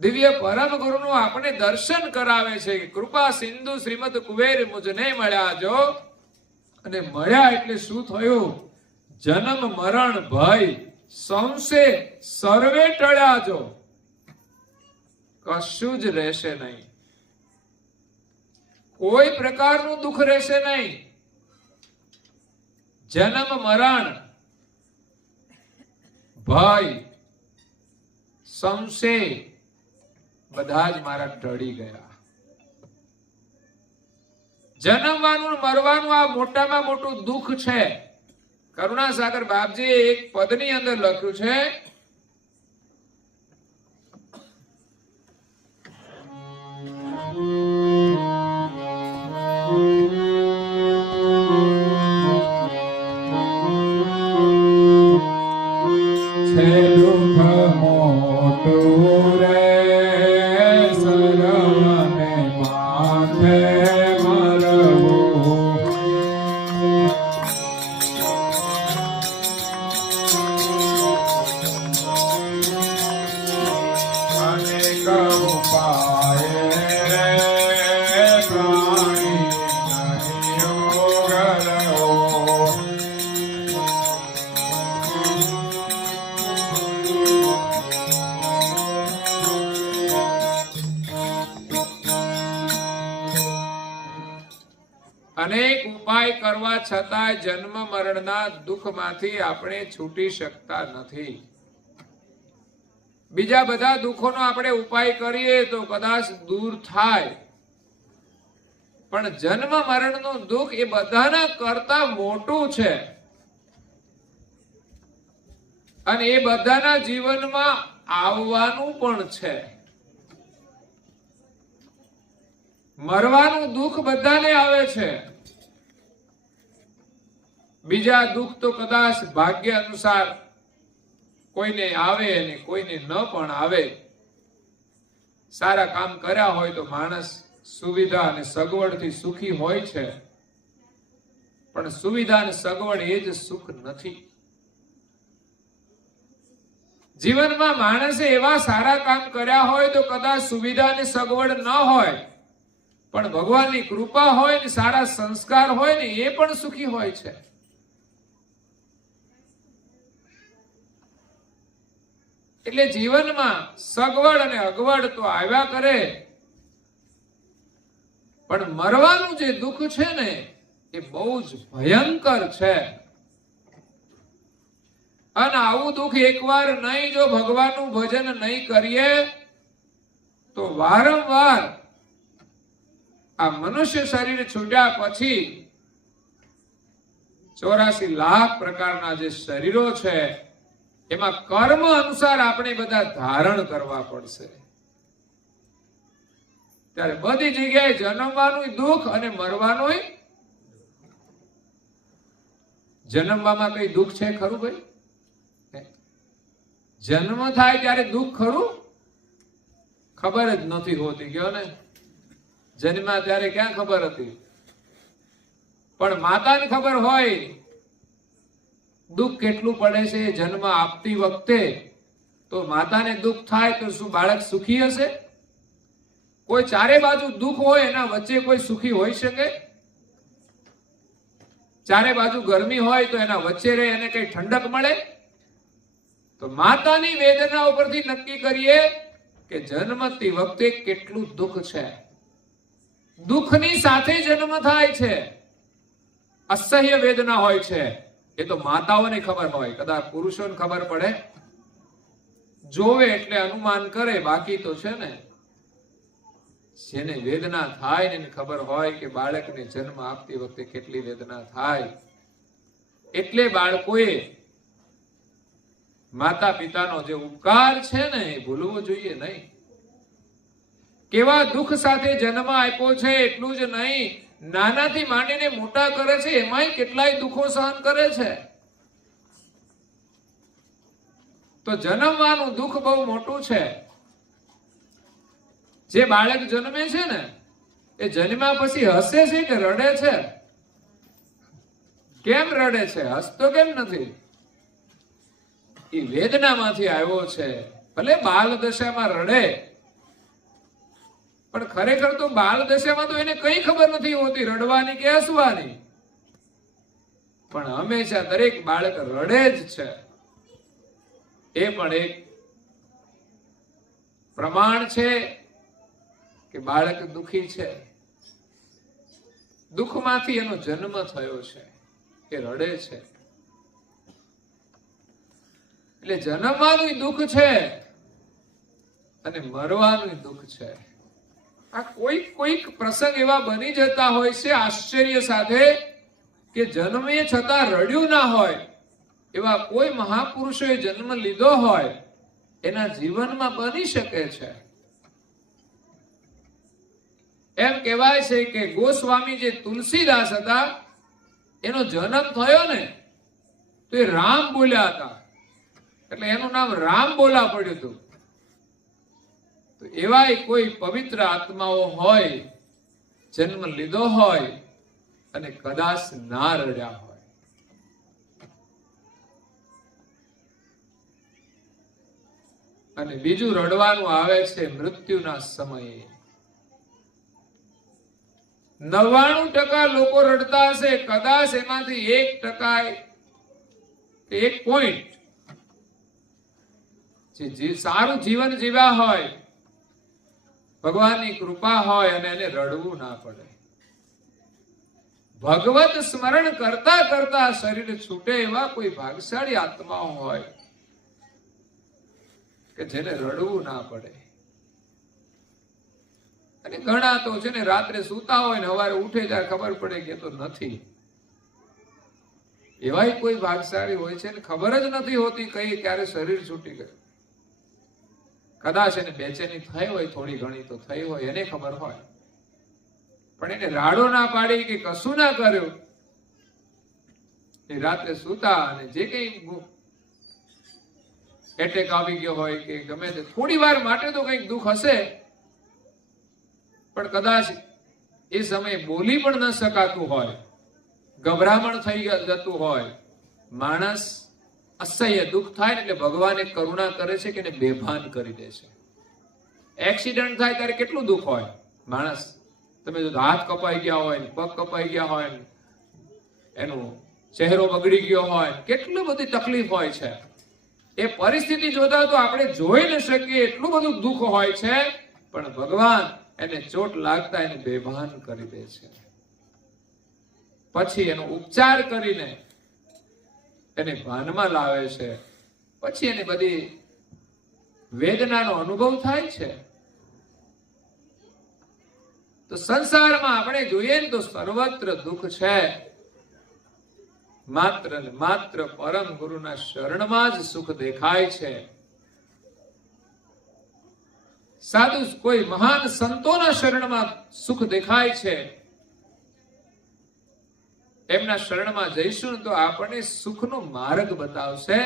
દિવ્ય પરમ ગુરુનું આપણે દર્શન કરાવે છે કે કૃપા સિંધુ શ્રીમદ કુબેર મુજને મળ્યા જો. અને મળ્યા એટલે શું થયું? જન્મ મરણ ભય સંશે સર્વે ટળ્યા જો. કશું જ રહેશે નહીં, કોઈ પ્રકારનું દુઃખ રહેશે નહીં. જન્મ મરણ ભય સંશય બધા જ મારા ટળી ગયા. જન્મવાનું મરવાનું આ મોટામાં મોટું દુઃખ છે. કરુણાસાગર બાપજીએ એક પદની અંદર લખ્યું છે, અનેક ઉપાય કરવા છતાં જન્મ મરણના દુઃખમાંથી આપણે છૂટી શકતા નથી. બીજા બધા દુઃખોનો આપણે ઉપાય કરીએ તો કદાચ દૂર થાય, પણ જન્મ મરણનું દુઃખ એ બધાના કરતા મોટું છે. અને એ બધાના જીવનમાં આવવાનું પણ છે. મરવાનું દુઃખ બધાને આવે છે. બીજા દુઃખ તો કદાચ ભાગ્ય અનુસાર કોઈને આવે અને કોઈને ન પણ આવે. સારા કામ કર્યા હોય તો માણસ સુવિધા અને સગવડથી સુખી હોય છે, પણ સુવિધા અને સગવડ એ જ સુખ નથી. જીવનમાં માણસે એવા સારા કામ કર્યા હોય તો કદાચ સુવિધા અને સગવડ ન હોય, પણ ભગવાનની કૃપા હોય ને સારા સંસ્કાર હોય ને એ પણ સુખી હોય છે. એટલે જીવનમાં સગવડ અને અગવડ તો આવ્યા કરે, પણ મરવાનું જે દુઃખ છે ને એ બહુ જ ભયંકર છે. અને આવું દુઃખ એકવાર નહીં, જો ભગવાનનું ભજન નહીં કરીએ તો વારંવાર આ મનુષ્ય શરીર છૂટ્યા પછી 84 લાખ પ્રકારના જે શરીરો છે એમાં કર્મ અનુસાર આપણે બધા ધારણ કરવા પડશે. ત્યારે બધી જગ્યાએ જન્મવાનું દુઃખ અને મરવાનું. જન્મવામાં કઈ દુઃખ છે ખરું ભાઈ? જન્મ થાય ત્યારે દુઃખ ખરું? ખબર જ નથી હોતી. કયો ને, જન્મા ત્યારે ક્યાં ખબર હતી? પણ માતાને ખબર હોય દુઃખ કેટલું પડે છે જન્મ આપતી વખતે. તો માતાને દુઃખ થાય તો શું બાળક સુખી હશે? કોઈ ચારે બાજુ દુઃખ હોય એના વચ્ચે કોઈ સુખી હોઈ શકે? ચારે બાજુ ગરમી હોય તો એના વચ્ચે રહે એને કઈ ઠંડક મળે? તો માતાની વેદના ઉપરથી નક્કી કરીએ કે જન્મતી વખતે કેટલું દુઃખ છે. દુઃખની સાથે જન્મ થાય છે. અસહ્ય વેદના હોય છે. એ તો માતાઓને ખબર હોય, કદાચ પુરુષોને ખબર પડે, જોવે એટલે અનુમાન કરે. બાકી તો છે ને જેને વેદના થાય ને ખબર હોય કે બાળકને જન્મ આપતી વખતે કેટલી વેદના થાય. એટલે બાળકોએ માતા પિતાનો જે ઉપકાર છે ને એ ભૂલવો જોઈએ નહીં. કેવા દુઃખ સાથે જન્મ આપ્યો છે, એટલું જ નહીં, નાનાથી માંડીને મોટા કરે છે, એમાંય કેટલાય દુઃખો સહન કરે છે. તો જન્મવાનું દુઃખ બહુ મોટું છે. જે બાળક જન્મે છે ને, એ જન્મ્યા પછી હસે છે કે રડે છે? કેમ રડે છે? હસતો કેમ નથી? એ વેદનામાંથી આવ્યો છે. ભલે બાલ દશામાં રડે, પણ ખરેખર તો બાલ દશામાં તો એને કઈ ખબર નથી હોતી રડવાની કે હસવાની. પણ હંમેશા દરેક બાળક રડે જ છે. એ પણ એક પ્રમાણ છે કે બાળક દુઃખી છે. દુઃખમાંથી એનો જન્મ થયો છે, એ રડે છે. એટલે જન્મવાનું દુઃખ છે અને મરવાનું દુઃખ છે. આ કોઈક પ્રસંગ એવા બની જતા હોય છે આશ્ચર્ય સાથે કે જન્મે છતાં રડ્યું ના હોય એવા કોઈ મહાપુરુષોએ જન્મ લીધો હોય એના જીવનમાં બની શકે છે. એમ કહેવાય છે કે ગોસ્વામી જે તુલસીદાસ હતા, એનો જન્મ થયો ને તો એ રામ બોલ્યા હતા, એટલે એનું નામ રામ બોલા પડ્યું હતું. તો એવાય કોઈ પવિત્ર આત્માઓ હોય, જન્મ લીધો હોય અને કદાચ ના રડ્યા હોય. અને બીજું રડવાનું આવે છે મૃત્યુના સમયે. 99% લોકો રડતા હશે, કદાચ એમાંથી 1% કે 1 પોઈન્ટ જે સારું જીવન જીવ્યા હોય, ભગવાનની કૃપા હોય અને એને રડવું ના પડે. ભગવત સ્મરણ કરતા કરતા શરીર છૂટે એવા કોઈ ભાગશાળી આત્માઓ હોય કે જેને રડવું ના પડે. અને ઘણા તો છે ને રાત્રે સૂતા હોય ને સવારે ઉઠે ત્યારે ખબર પડે કે તો નથી. એવાય કોઈ ભાગશાળી હોય છે ને ખબર જ નથી હોતી કઈ ક્યારે શરીર છૂટી ગયું. કદાચ એને બેચેની થઈ હોય, થોડી ઘણી તો થઈ હોય, એને ખબર હોય, પણ એને રાડો ના પાડી કે કશું ના કર્યું. એ રાત્રે સૂતા અને જે કઈ એટેક આવી ગયો હોય કે ગમે તે થોડી વાર માટે તો કઈક દુઃખ હશે, પણ કદાચ એ સમયે બોલી પણ ન શકાતું હોય, ગભરામણ થઈ જતું હોય. માણસ અસહ્ય દુઃખ થાય ને એટલે ભગવાન એક કરુણા કરે છે કે એને બેભાન કરી દે છે. એક્સિડન્ટ થાય ત્યારે કેટલું દુઃખ હોય. માણસ તમે જો હાથ કપાઈ ગયા હોય, પગ કપાઈ ગયા હોય, એનો ચહેરો બગડી ગયો હોય, કેટલી બધી તકલીફ હોય છે. એ પરિસ્થિતિ જોતા તો આપણે જોઈ ન શકીએ એટલું બધું દુઃખ હોય છે, પણ ભગવાન એને ચોટ લાગતા એને બેભાન કરી દે છે. પછી એનો ઉપચાર કરીને એને ભાનમાં લાવે છે. પછી એને બધી વેદનાનો અનુભવ થાય છે. તો સંસારમાં આપણે જોઈએ ને તો સર્વત્ર દુઃખ છે. માત્ર ને માત્ર પરમ ગુરુના શરણમાં જ સુખ દેખાય છે. સાધુ કોઈ મહાન સંતોના શરણમાં સુખ દેખાય છે. એમના શરણમાં જઈશું તો આપણને સુખનો માર્ગ બતાવશે,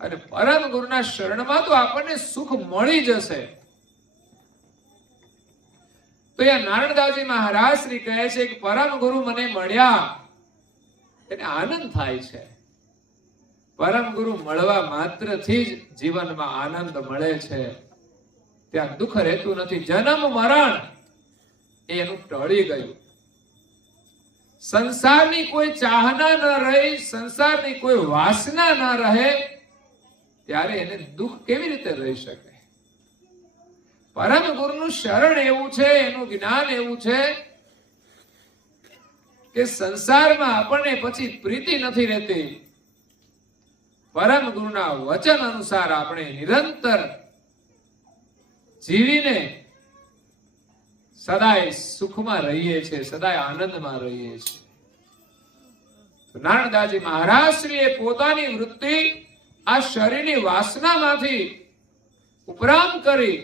અને પરમ ગુરુના શરણમાં તો આપણને સુખ મળી જશે. તો અહીંયા નારણદાસજી મહારાજ શ્રી કહે છે કે પરમ ગુરુ મને મળ્યા, એને આનંદ થાય છે. પરમ ગુરુ મળવા માત્રથી જ જીવનમાં આનંદ મળે છે. ત્યાં દુઃખ રહેતું નથી. જન્મ મરણ એનું ટળી ગયું. સંસારની કોઈ ચાહના ન રહી, સંસારની કોઈ વાસના ન રહે, ત્યારે એને દુઃખ કેવી રીતે રહી શકે? પરમ ગુરુનું શરણ એવું છે, એનું જ્ઞાન એવું છે કે સંસારમાં આપણને પછી પ્રીતિ નથી રહેતી. પરમ ગુરુના વચન અનુસાર આપણે નિરંતર જીવીને સદાય સુખમાં રહીએ છીએ, સદાય આનંદમાં રહીએ છીએ. નારણદાસજી મહારાજશ્રીએ પોતાની વૃત્તિ આ શરીરની વાસનામાંથી ઉપરામ કરી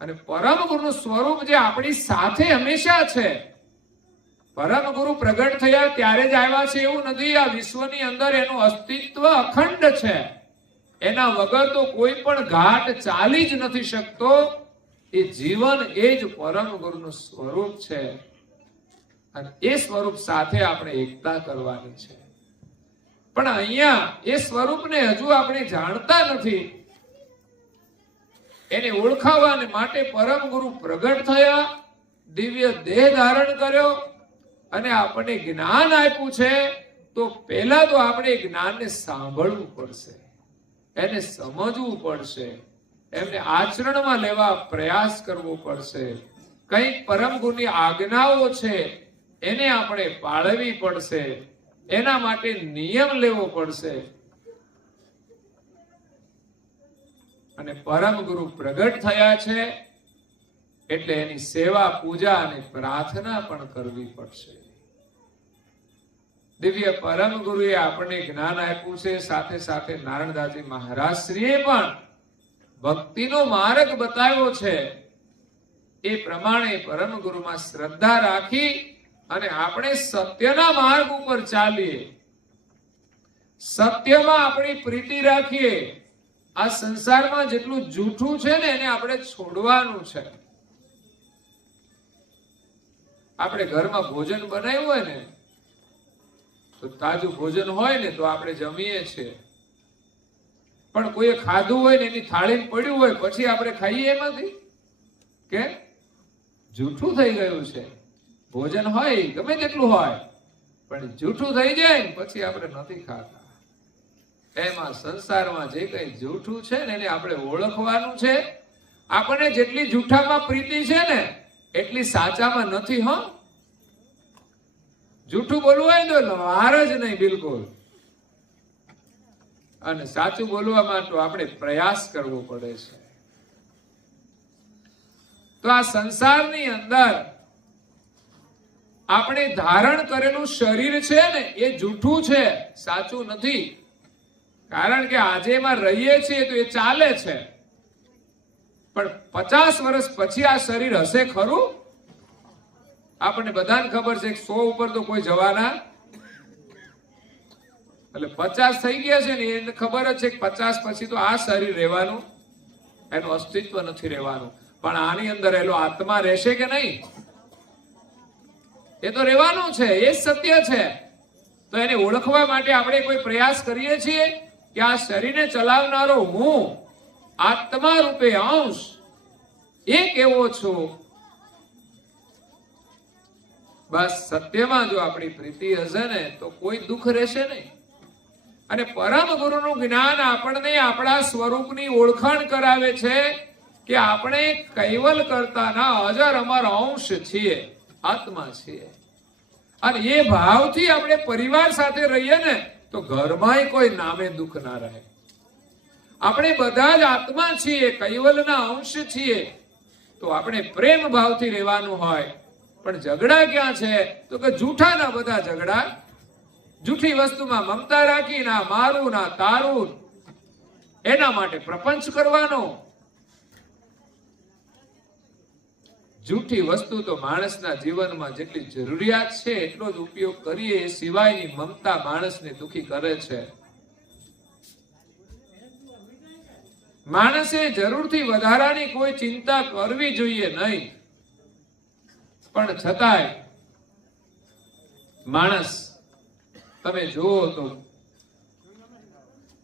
અને પરમ ગુરુનું સ્વરૂપ જે આપણી સાથે હંમેશા છે. પરમ ગુરુ પ્રગટ થયા ત્યારે જ આવ્યા છે એવું નથી. આ વિશ્વની અંદર એનું અસ્તિત્વ અખંડ છે. એના વગર તો કોઈ પણ ઘાટ ચાલી જ નથી શકતો. એ જીવન એ જ પરમ ગુરુનું સ્વરૂપ છે અને એ સ્વરૂપ સાથે આપણે એકતા કરવાની છે. પણ અહીંયા એ સ્વરૂપને હજુ આપણે જાણતા નથી. એને ઓળખાવા માટે પરમ ગુરુ પ્રગટ થયા, દિવ્ય દેહ ધારણ કર્યો અને આપણને જ્ઞાન આપ્યું છે. તો પહેલા તો આપણે જ્ઞાનને સાંભળવું પડશે, એને સમજવું પડશે, એમને આચરણમાં લેવા પ્રયાસ કરવો પડશે. કંઈક પરમ ગુરુની આજ્ઞાઓ છે એને આપણે પાળવી પડશે. એના માટે નિયમ લેવો પડશે. અને પરમ ગુરુ પ્રગટ થયા છે એટલે એની સેવા, પૂજા અને પ્રાર્થના પણ કરવી પડશે. દિવ્ય પરમ ગુરુએ આપણને જ્ઞાન આપ્યું છે. સાથે સાથે નારણદાસજી મહારાજ શ્રીએ પણ ભક્તિનો માર્ગ બતાવ્યો છે. એ પ્રમાણે પરમ ગુરુમાં શ્રદ્ધા રાખી અને આપણે સત્યના માર્ગ ઉપર ચાલીએ, સત્યમાં આપણી પ્રીતિ રાખીએ. આ સંસારમાં જેટલું જૂઠું છે ને એને આપણે છોડવાનું છે. આપણે ઘરમાં ભોજન બનાવ્યું હોય ને તો તાજું ભોજન હોય ને તો આપણે જમીએ છીએ. પણ કોઈએ ખાધું હોય ને એની થાળીમાં પડ્યું હોય પછી આપણે ખાઈએ એમાંથી કે જૂઠું થઈ ગયું છે. ભોજન હોય ગમે તેટલું હોય પણ જૂઠું થઈ જાય ને પછી આપણે નથી ખાતા. એમાં સંસારમાં જે કઈ જૂઠું છે ને એને આપણે ઓળખવાનું છે. આપણને જેટલી જૂઠામાં પ્રીતિ છે ને એટલી સાચામાં નથી. હો, જૂઠું બોલવું હોય તો વાર જ નહીં બિલકુલ. અને સાચું બોલવા માટે આપણે પ્રયાસ કરવો પડે છે. તો આ સંસારની અંદર આપણે ધારણ કરેલું શરીર છે ને એ જૂઠું છે, સાચું નથી. કારણ કે આજે એમાં રહીએ છીએ તો એ ચાલે છે, પણ 50 વર્ષ પછી આ શરીર હશે ખરું? આપણને બધાને ખબર છે કે 100 ઉપર તો કોઈ જવાના, એટલે 50 થઈ ગયા છે ને એને ખબર જ છે કે 50 પછી તો આ શરીર રહેવાનું, એનું અસ્તિત્વ નથી રહેવાનું. પણ આની અંદર એલો આત્મા રહેશે કે નહીં? એ તો રહેવાનું છે, એ જ સત્ય છે. તો એને ઓળખવા માટે આપણે કોઈ પ્રયાસ કરીએ છીએ કે આ શરીરને ચલાવનારો હું આત્મા રૂપે અંશ એ કેવો છું? બસ સત્યમાં જો આપણી પ્રીતિ હશે ને તો કોઈ દુઃખ રહેશે નહીં. અને પરમ ગુરુનું જ્ઞાન આપણને આપણા સ્વરૂપની ઓળખાણ કરાવે છે કે આપણે કૈવલ કરતાના અજર અમર અંશ છીએ, આત્મા છીએ. અને એ ભાવથી આપણે પરિવાર સાથે રહીએ ને તો ઘરમાં કોઈ નામે દુઃખ ના રહે. આપણે બધા જ આત્મા છીએ, કૈવલના અંશ છીએ. તો આપણે પ્રેમ ભાવથી રહેવાનું હોય. પણ ઝઘડા ક્યાં છે? તો કે જૂઠાના બધા ઝઘડા, જૂઠી વસ્તુમાં મમતા રાખી, ના મારું ના તારું, એના માટે પ્રપંચ કરવાનો. જૂઠી વસ્તુ તો માણસના જીવનમાં જેટલી જરૂરિયાત છે એટલો જ ઉપયોગ કરીએ, એ સિવાયની મમતા માણસને દુખી કરે છે. માણસે જરૂરથી વધારાની કોઈ ચિંતા કરવી જોઈએ નહીં. પણ છતાંય માણસ તમે જુઓ તો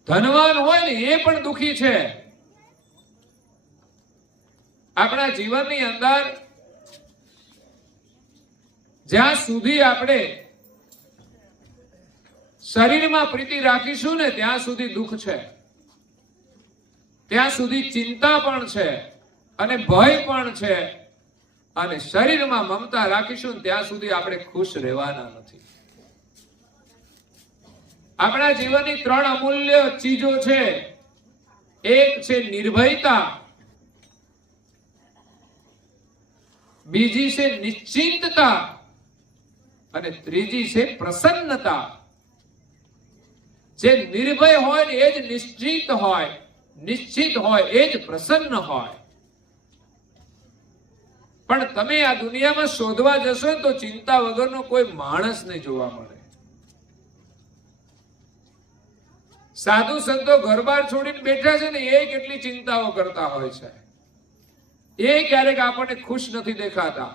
ધનવાન હોય ને એ પણ દુખી છે. આપણા જીવનની અંદર જ્યાં સુધી આપણે શરીરમાં પ્રીતિ રાખીશું ને ત્યાં સુધી દુઃખ છે, ત્યાં સુધી ચિંતા પણ છે અને ભય પણ છે. અને શરીરમાં મમતા રાખીશું ત્યાં સુધી આપણે ખુશ રહેવાના નથી. આપણા જીવનની 3 અમૂલ્ય ચીજો છે. એક છે નિર્ભયતા, બીજી છે નિશ્ચિંતતા અને ત્રીજી છે પ્રસન્નતા. જે નિર્ભય હોય ને એ જ નિશ્ચિત હોય, નિશ્ચિત હોય એ જ પ્રસન્ન હોય. પણ તમે આ દુનિયામાં શોધવા જશો ને તો ચિંતા વગરનો કોઈ માણસ નહીં જોવા મળે. સાધુ સંતો ઘરબાર છોડીને બેઠા છે ને એ કેટલી ચિંતાઓ કરતા હોય છે. એ ક્યારેક આપણને ખુશ નથી દેખાતા.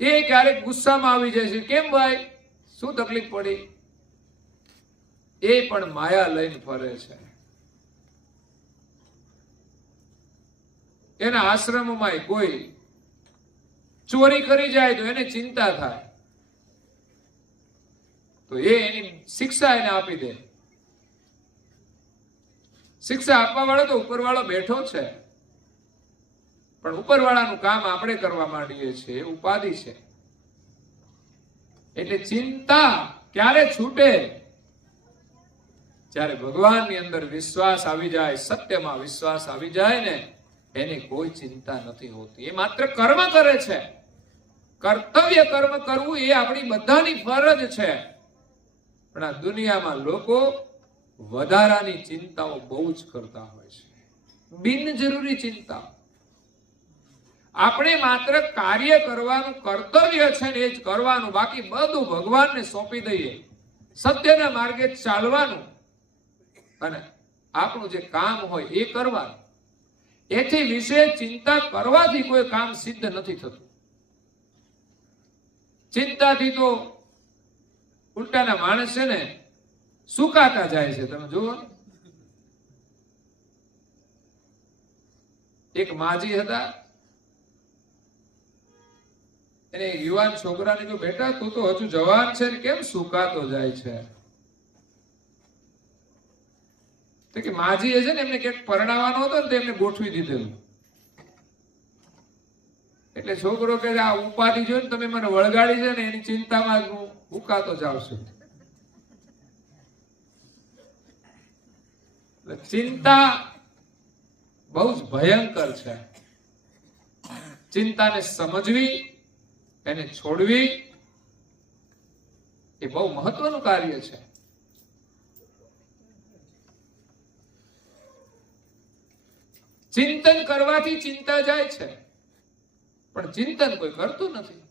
એ ક્યારેક ગુસ્સામાં આવી જાય છે, કેમ ભાઈ, શું તકલીફ પડી? એ પણ માયા લઈને ફરે છે. એના આશ્રમમાં કોઈ ચોરી કરી જાય તો એને ચિંતા થાય, તો એ એની શિક્ષા એને આપી દે. શિક્ષા આપવા વાળો તો ઉપરવાળો બેઠો છે, પણ ઉપરવાળાનું કામ આપણે કરવા માંડીએ છીએ, એ ઉપાધિ છે. એટલે ચિંતા ક્યારે છૂટે? જ્યારે ભગવાનની અંદર વિશ્વાસ આવી જાય, સત્યમાં વિશ્વાસ આવી જાય ને, એની કોઈ ચિંતા નથી હોતી. એ માત્ર કર્મ કરે છે. કર્તવ્ય કર્મ કરવું એ આપણી બધાની ફરજ છે. પણ આ દુનિયામાં લોકો વધારાની ચિંતાઓ બહુ જ કરતા હોય છે, બિનજરૂરી ચિંતા. આપણે માત્ર કાર્ય કરવાનું, કર્તવ્ય છે ને એ જ કરવાનું, બાકી બધું ભગવાનને સોંપી દઈએ, સત્યના માર્ગે ચાલવાનું અને આપણું જે કામ હોય એ કરવાનું. એથી વિશેષ ચિંતા કરવાથી કોઈ કામ સિદ્ધ નથી થતું. ચિંતાથી તો ઉલટાના માણસ છે ને સુકાતા જાય છે. તમે જુઓ, એક માજી હતા, એને યુવાન છોકરાને કહ્યું, બેટા તું તો હજુ જવાન છે ને કેમ સુકાતો જાય છે? તો કે માજી છે ને એમને ક્યાંક પરણાવવાનો હતો ને તો એમને ગોઠવી દીધેલું. એટલે છોકરો કે આ ઉપાધિ જોઈને તમે મને વળગાડી છે ને એની ચિંતામાં હું ઉકાતો જાઉં છું. ચિંતા બહુ જ ભયંકર છે. ચિંતાને સમજવી, એને છોડવી એ બહુ મહત્વનું કાર્ય છે. ચિંતન કરવાથી ચિંતા જાય છે, પણ ચિંતન કોઈ કરતું નથી.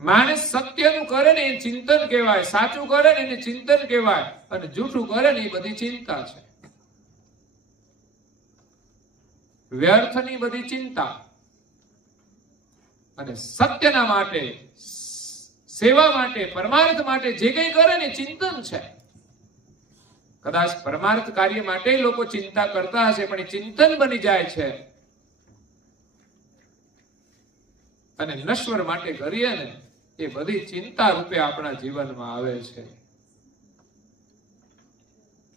માણસ સત્યનું કરે ને એ ચિંતન કહેવાય, સાચું કરે ને એને ચિંતન કહેવાય, અને જૂઠું કરે ને એ બધી ચિંતા છે. વ્યર્થની બધી ચિંતા. અને સત્યના માટે, સેવા માટે, પરમાર્થ માટે જે કંઈ કરે ને ચિંતન છે. કદાચ પરમાર્થ કાર્ય માટે લોકો ચિંતા કરતા હશે, પણ એ ચિંતન બની જાય છે. અને નશ્વર માટે કરીએ ને એ બધી ચિંતા રૂપે આપણા જીવનમાં આવે છે.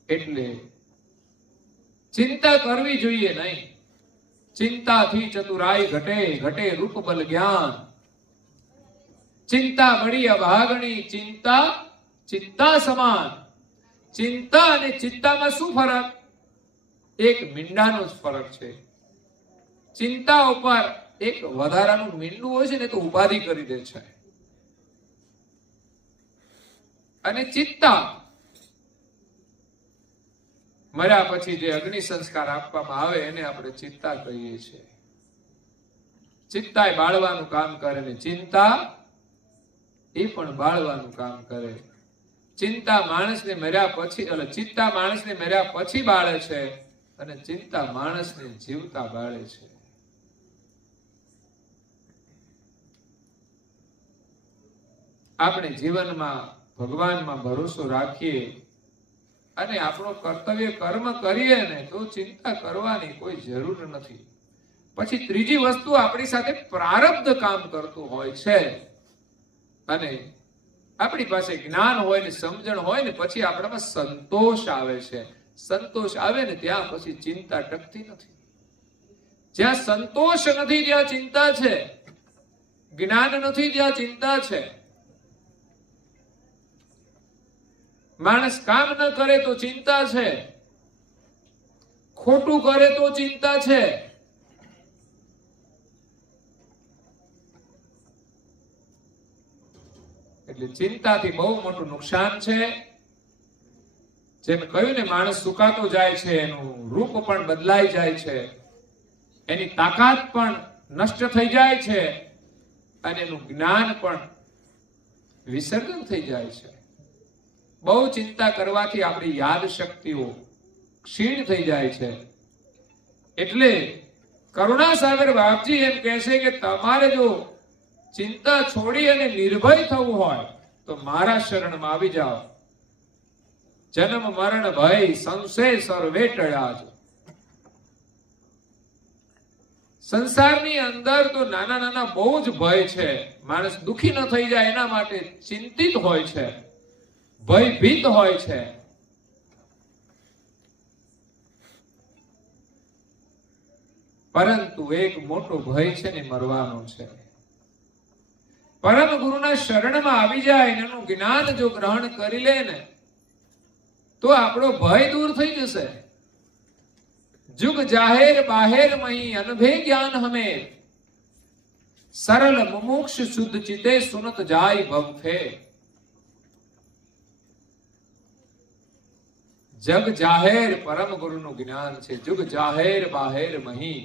એટલે ચિંતા કરવી જોઈએ નહીં. ચિંતાથી ચતુરાઈ ઘટે, ઘટે રૂપ બલ જ્ઞાન. ચિંતા બળી અભાગણી, ચિંતા ચિત્તા સમાન. ચિંતા અને ચિત્તામાં શું ફરક? એક મીંડાનો જ ફરક છે. ચિંતા ઉપર એક વધારાનું મીંડું હોય છે ને તો ઉપાધિ કરી દે છે. અને ચિત્તા મર્યા પછી જે અગ્નિ સંસ્કાર આપવામાં આવે એને આપણે ચિત્તા કહીએ છીએ. ચિત્તા એ બાળવાનું કામ કરે ને ચિંતા એ પણ બાળવાનું કામ કરે. ચિંતા માણસને મર્યા પછી, એટલે ચિત્તા માણસને મર્યા પછી બાળે છે, અને ચિંતા માણસને જીવતા બાળે છે. આપણે જીવનમાં ભગવાનમાં ભરોસો રાખીએ અને આપણો કર્તવ્ય કર્મ કરીએ ને તો ચિંતા કરવાની કોઈ જરૂર નથી. પછી ત્રીજી વસ્તુ આપણી સાથે પ્રારબ્ધ કામ કરતું હોય છે. અને આપણી પાસે જ્ઞાન હોય ને સમજણ હોય ને પછી આપણામાં સંતોષ આવે છે. સંતોષ આવે ને ત્યાં પછી ચિંતા ટકતી નથી. જ્યાં સંતોષ નથી ત્યાં ચિંતા છે. જ્ઞાન નથી ત્યાં ચિંતા છે. માણસ કામ ન કરે તો ચિંતા છે, ખોટું કરે તો ચિંતા છે. એટલે ચિંતાથી બહુ મોટું નુકસાન છે. જેમ કહ્યું ને, માણસ સુકાતો જાય છે, એનું રૂપ પણ બદલાઈ જાય છે, એની તાકાત પણ નષ્ટ થઈ જાય છે, અને એનું જ્ઞાન પણ વિસર્જન થઈ જાય છે. બહુ ચિંતા કરવાથી આપણી યાદ શક્તિઓ ક્ષીણ થઈ જાય છે. એટલે કરુણાસાગર બાપજી એમ કહે છે કે તમારે જો ચિંતા છોડી અને નિર્ભય થવું હોય તો મારા શરણમાં આવી જાઓ. જન્મ મરણ ભય સંશય સર્વે ટળ્યા છે. સંસારની અંદર તો નાના નાના બહુ જ ભય છે. માણસ દુખી ન થઈ જાય એના માટે ચિંતિત હોય છે, ભયભીત હોય છે. પરંતુ એક મોટો ભય છે ને મરવાનો છે. પરમ ગુરુના શરણમાં આવી જાય, એનું જ્ઞાન જો ગ્રહણ કરી લે ને તો આપણો ભય દૂર થઈ જશે. જુગ જાહેર બાહેર મહી અનભે જ્ઞાન હમે, સરળ મુમુક્ષ શુદ્ધ ચિતે સુનત જાય ભવફે. જગ જાહેર પરમ ગુરુનું જ્ઞાન છે. જુગ જાહેર બાહેર મહી,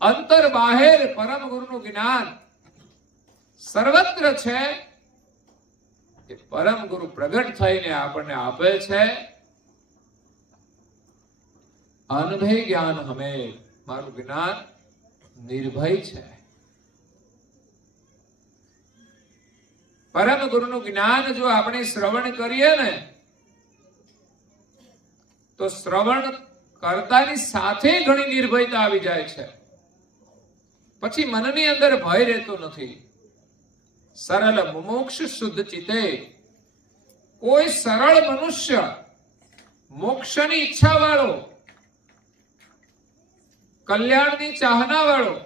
અંતર બાહેર પરમ ગુરુનું જ્ઞાન સર્વત્ર છે. એ પરમ ગુરુ પ્રગટ થઈને આપણને આપે છે. અનભય જ્ઞાન હમે, મારું જ્ઞાન નિર્ભય છે. પરમ ગુરુનું જ્ઞાન જો આપણે શ્રવણ કરીએ ને તો શ્રવણ કરતાની સાથે ઘણી નિર્ભયતા આવી જાય છે. પછી મનની અંદર ભય રહેતો નથી. સરળ મુમુક્ષ શુદ્ધ ચિતે, કોઈ સરળ મનુષ્ય, મોક્ષની ઈચ્છા વાળો, કલ્યાણની ચાહના વાળો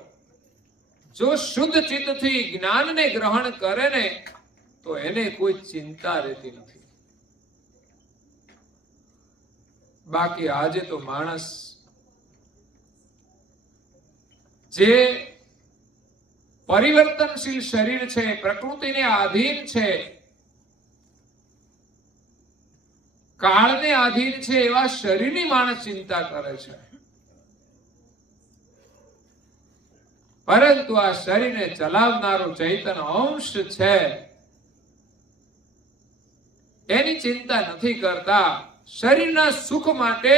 જો શુદ્ધ ચિત્તથી જ્ઞાનને ગ્રહણ કરે ને તો એને કોઈ ચિંતા રહેતી નથી. બાકી આજે તો માણસ જે પરિવર્તનશીલ શરીર છે, પ્રકૃતિને આધીન છે, કાળને આધીન છે, એવા શરીરની માણસ ચિંતા કરે છે. પરંતુ આ શરીરને ચલાવનારો ચૈતન્ય અંશ છે, એની ચિંતા નથી કરતા. શરીરના સુખ માટે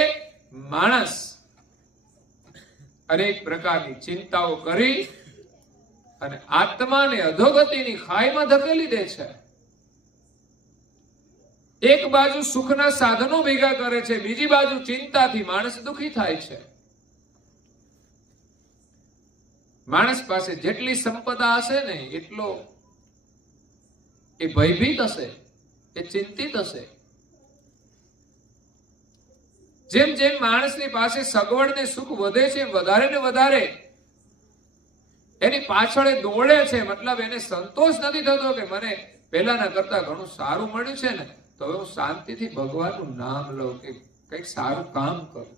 માણસ અનેક પ્રકારની ચિંતાઓ કરી અને આત્માને અધોગતિની ખાઈમાં ધકેલી દે છે. એક બાજુ સુખના સાધનો ભેગા કરે છે, બીજી બાજુ ચિંતાથી માણસ દુખી થાય છે. માણસ પાસે જેટલી સંપદા હશે ને એટલો એ ભયભીત હશે, એ ચિંતિત હશે. જેમ જેમ માણસની પાસે સગવડ ને સુખ વધે છે, વધારે ને વધારે એની પાછળ દોડે છે. મતલબ એને સંતોષ નથી થતો કે મને પહેલાના કરતા ઘણું સારું મળ્યું છે ને, તો હું શાંતિથી ભગવાનનું નામ લઉં કે કંઈક સારું કામ કરું.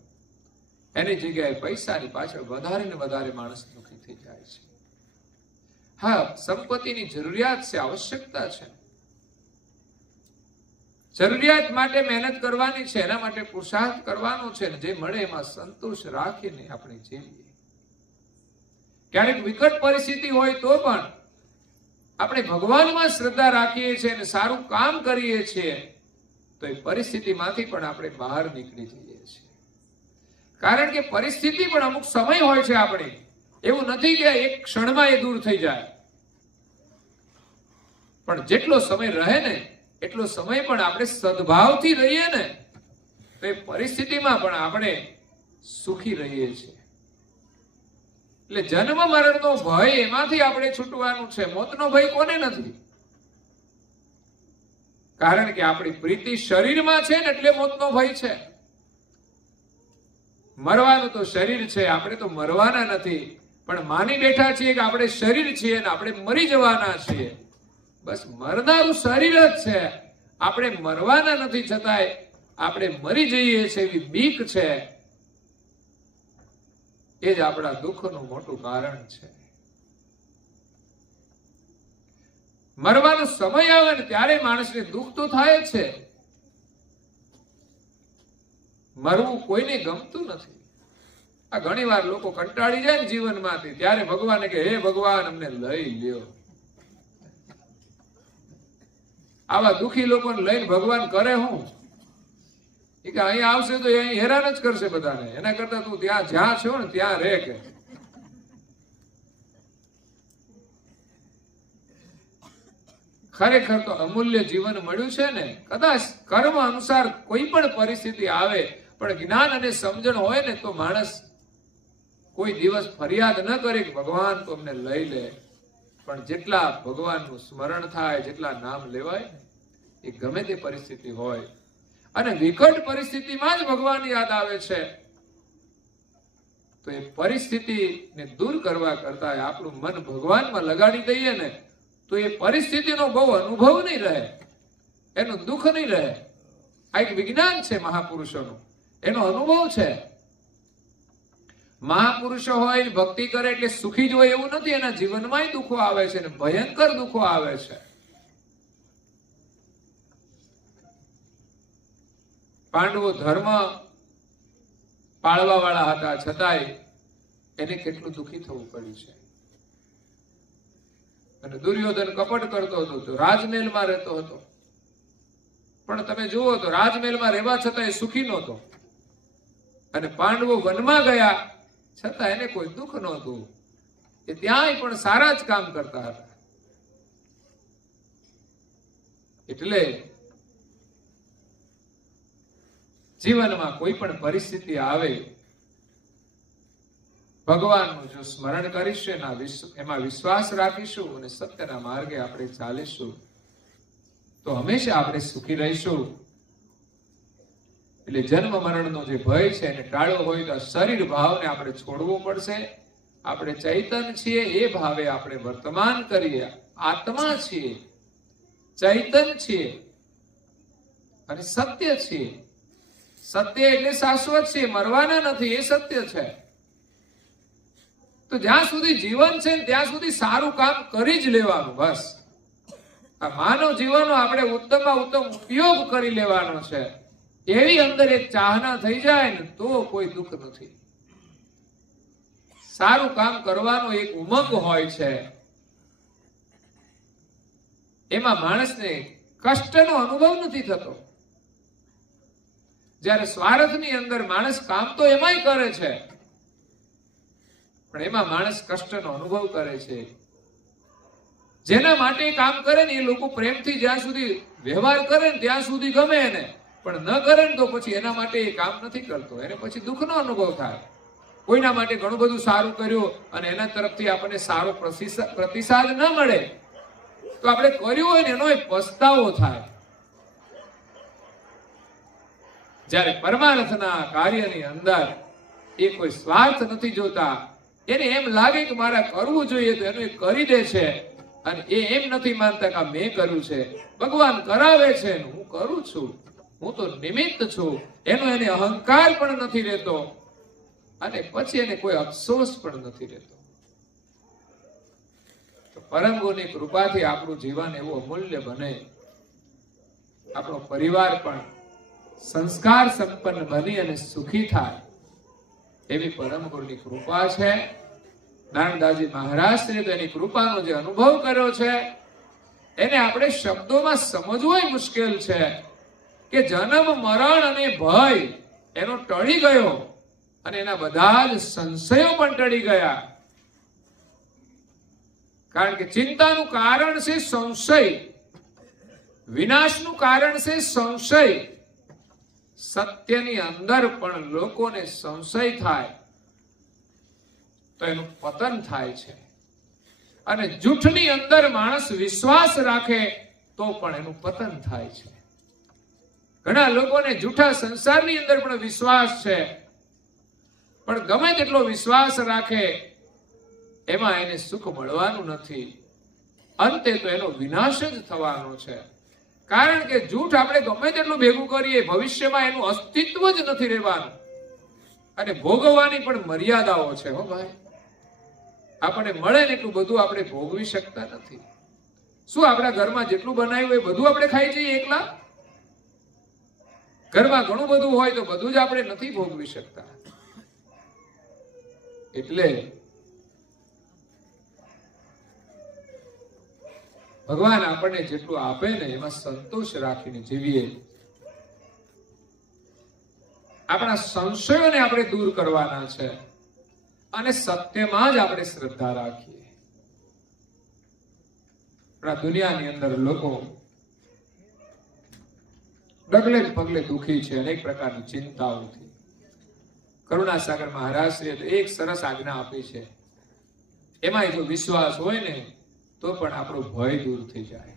એની જગ્યાએ પૈસાની પાછળ વધારે ને વધારે માણસ દુઃખી થઈ જાય છે. હા, સંપત્તિની જરૂરિયાત છે, આવશ્યકતા છે, જરૂરિયાત માટે મહેનત કરવાની છે, એના માટે પુરુષાર્થ કરવાનો છે, જે મળે એમાં સંતોષ રાખીને આપણે જીવીએ. ક્યારેક વિકટ પરિસ્થિતિ હોય તો પણ આપણે ભગવાનમાં શ્રદ્ધા રાખીએ છીએ અને સારું કામ કરીએ છીએ તો એ પરિસ્થિતિમાંથી પણ આપણે બહાર નીકળી જઈએ છીએ. કારણ કે પરિસ્થિતિ પણ અમુક સમય હોય છે. આપણે એવું નથી કે એક ક્ષણમાં એ દૂર થઈ જાય, પણ જેટલો સમય રહે ને એટલો સમય પણ આપણે સદભાવથી રહીએ ને તો એ પરિસ્થિતિમાં પણ આપણે સુખી રહીએ છીએ. એટલે જન્મ મરણનો ભય એમાંથી આપણે છૂટવાનું છે. મોતનો ભય કોને નથી? કારણ કે આપણી પ્રીતિ શરીરમાં છે ને એટલે મોતનો ભય છે. મરવાનું તો શરીર છે, આપણે તો મરવાના નથી, પણ માની બેઠા છીએ કે આપણે શરીર છીએ ને આપણે મરી જવાના છીએ. બસ મરનારું શરીર જ છે, આપણે મરવાના નથી, છતાંય આપણે મરી જઈએ છીએ એવી બીક છે. એ જ આપણા દુઃખનું મોટું કારણ છે. મરવાનો સમય આવે ને ત્યારે માણસને દુઃખ તો થાય જ છે, મરવું કોઈને ગમતું નથી. આ ઘણી વાર લોકો કંટાળી જાય ને જીવનમાંથી, ત્યારે ભગવાને કે હે ભગવાન અમને લઈ લ્યો. આવા દુખી લોકોને લઈને ભગવાન કરે હું? એ કે અહીંયા આવશે તો અહીં હેરાન જ કરશે બધાને, એના કરતા તું ત્યાં જ્યાં છો ને ત્યાં રહે. કે ખરેખર તો અમૂલ્ય જીવન મળ્યું છે ને. કદાચ કર્મ અનુસાર કોઈ પણ પરિસ્થિતિ આવે, પણ જ્ઞાન અને સમજણ હોય ને તો માણસ કોઈ દિવસ ફરિયાદ ન કરે કે ભગવાન તો અમને લઈ લે. પણ જેટલા ભગવાનનું સ્મરણ થાય, જેટલા નામ લેવાય, એ ગમે તે પરિસ્થિતિ હોય, અને વિકટ પરિસ્થિતિમાં જ ભગવાન યાદ આવે છે, તો એ પરિસ્થિતિને દૂર કરવા કરતા આપણું મન ભગવાનમાં લગાડી દઈએ ને, તો એ પરિસ્થિતિનો બહુ અનુભવ નહીં રહે, એનું દુઃખ નહીં રહે. આ એક વિજ્ઞાન છે મહાપુરુષોનું, એનો અનુભવ છે. મહાપુરુષો હોય, ભક્તિ કરે એટલે સુખી જ હોય એવું નથી. એના જીવનમાં દુઃખો આવે છે, ને ભયંકર દુઃખો આવે છે. પાંડવો ધર્મ પાળવા વાળા હતા, છતાંય એને કેટલું દુઃખી થવું પડ્યું છે. અને દુર્યોધન કપટ કરતો હતો, તો રાજમહેલમાં રહેતો હતો, પણ તમે જુઓ તો રાજમહેલમાં રહેવા છતાં એ સુખી નહોતો. અને પાંડવો વનમાં ગયા છતાં એને કોઈ દુઃખ નહોતું. એ ત્યાંય પણ સારા જ કામ કરતા હતા. એટલે જીવનમાં કોઈ પણ પરિસ્થિતિ આવે, ભગવાનનું જો સ્મરણ કરીશું, એમાં વિશ્વાસ રાખીશું અને સત્યના માર્ગે આપણે ચાલીશું, તો હંમેશા આપણે સુખી રહીશું. એટલે જન્મ મરણનો જે ભય છે એને ટાળવો હોય તો શરીર ભાવને આપણે છોડવો પડશે. આપણે ચૈતન છીએ એ ભાવે આપણે વર્તમાન કરીએ. આત્મા છીએ, ચૈતન છીએ અને સત્ય છીએ. સત્ય એટલે શાશ્વત છે, મરવાના નથી, એ સત્ય છે. તો જ્યાં સુધી જીવન છે ત્યાં સુધી સારું કામ કરી જ લેવાનું. બસ આ માનવ જીવનનો આપણે ઉત્તમમાં ઉત્તમ ઉપયોગ કરી લેવાનો છે. એવી અંદર એક ચાહના થઈ જાય ને તો કોઈ દુઃખ નથી. સારું કામ કરવાનો એક ઉમંગ હોય છે, એમાં માણસને કષ્ટનો અનુભવ નથી થતો. જ્યારે સ્વાર્થની અંદર માણસ કામ તો એમાંય કરે છે, પણ એમાં માણસ કષ્ટનો અનુભવ કરે છે. જેના માટે કામ કરે ને એ લોકો પ્રેમથી જ્યાં સુધી વ્યવહાર કરે ને ત્યાં સુધી ગમે એને, પણ ન કરે ને તો પછી એના માટે એ કામ નથી કરતો, એને પછી દુઃખનો અનુભવ થાય. કોઈના માટે ઘણું બધું સારું કર્યું અને એના તરફથી આપણને સારો પ્રતિસાદ ન મળે તો આપણે કર્યું હોય ને એનો પસ્તાવો થાય. જ્યારે પરમાર્થના કાર્યની અંદર એ કોઈ સ્વાર્થ નથી જોતા, એને એમ લાગે કે મારે કરવું જોઈએ તો એનું એ કરી દે છે, અને એ એમ નથી માનતા કે મેં કર્યું છે, ભગવાન કરાવે છે, હું કરું છું, હું તો નિમિત્ત છું, એનો એને અહંકાર પણ નથી રહેતો, અને પછી એને કોઈ અફસોસ પણ નથી રહેતો. તો પરમ ગુરુની કૃપાથી આપણું જીવન એવું અમૂલ્ય બને, આપણો પરિવાર પણ સંસ્કાર સંપન્ન બની અને સુખી થાય, એવી પરમ ગુરુની કૃપા છે. નાનદાજી મહારાજ શ્રી તો એની કૃપાનો જે અનુભવ કર્યો છે એને આપણે શબ્દોમાં સમજવું મુશ્કેલ છે કે જન્મ મરણ અને ભય એનો ટળી ગયો, અને એના બધા જ સંશયો પણ ટળી ગયા. કારણ કે ચિંતાનું કારણ છે સંશય, વિનાશનું કારણ છે સંશય. સત્યની અંદર પણ લોકોને સંશય થાય તો એનું પતન થાય છે, અને જૂઠની અંદર માણસ વિશ્વાસ રાખે તો પણ એનું પતન થાય છે. ઘણા લોકોને જૂઠા સંસારની અંદર પણ વિશ્વાસ છે, પણ ગમે તેટલો વિશ્વાસ રાખે એમાં એને સુખ મળવાનું નથી, અંતે તો એનો વિનાશ જ થવાનો છે. કારણ કે જૂઠ આપણે ગમે તેટલું ભેગું કરીએ, ભવિષ્યમાં એનું અસ્તિત્વ જ નથી રહેવાનું, અને ભોગવવાની પણ મર્યાદાઓ છે. હો ભાઈ, આપણને મળે ને એટલું બધું આપણે ભોગવી શકતા નથી. શું આપણા ઘરમાં જેટલું બનાવ્યું એ બધું આપણે ખાઈ જઈએ એકલા? ઘરમાં ઘણું બધું હોય તો બધું જ આપણે નથી ભોગવી શકતા. એટલે ભગવાન આપણને જેટલું આપે ને એમાં સંતોષ રાખીને જીવીએ. આપણા સંશયોને આપણે દૂર કરવાના છે અને સત્યમાં જ આપણે શ્રદ્ધા રાખીએ. આપણા દુનિયાની અંદર લોકો ડગલે પગલે દુઃખી છે અનેક પ્રકારની ચિંતાઓથી. કરુણાસાગર મહારાજશ્રીએ તો એક સરસ આજ્ઞા આપી છે, એમાં જો વિશ્વાસ હોય ને તો પણ આપણો ભય દૂર થઈ જાય.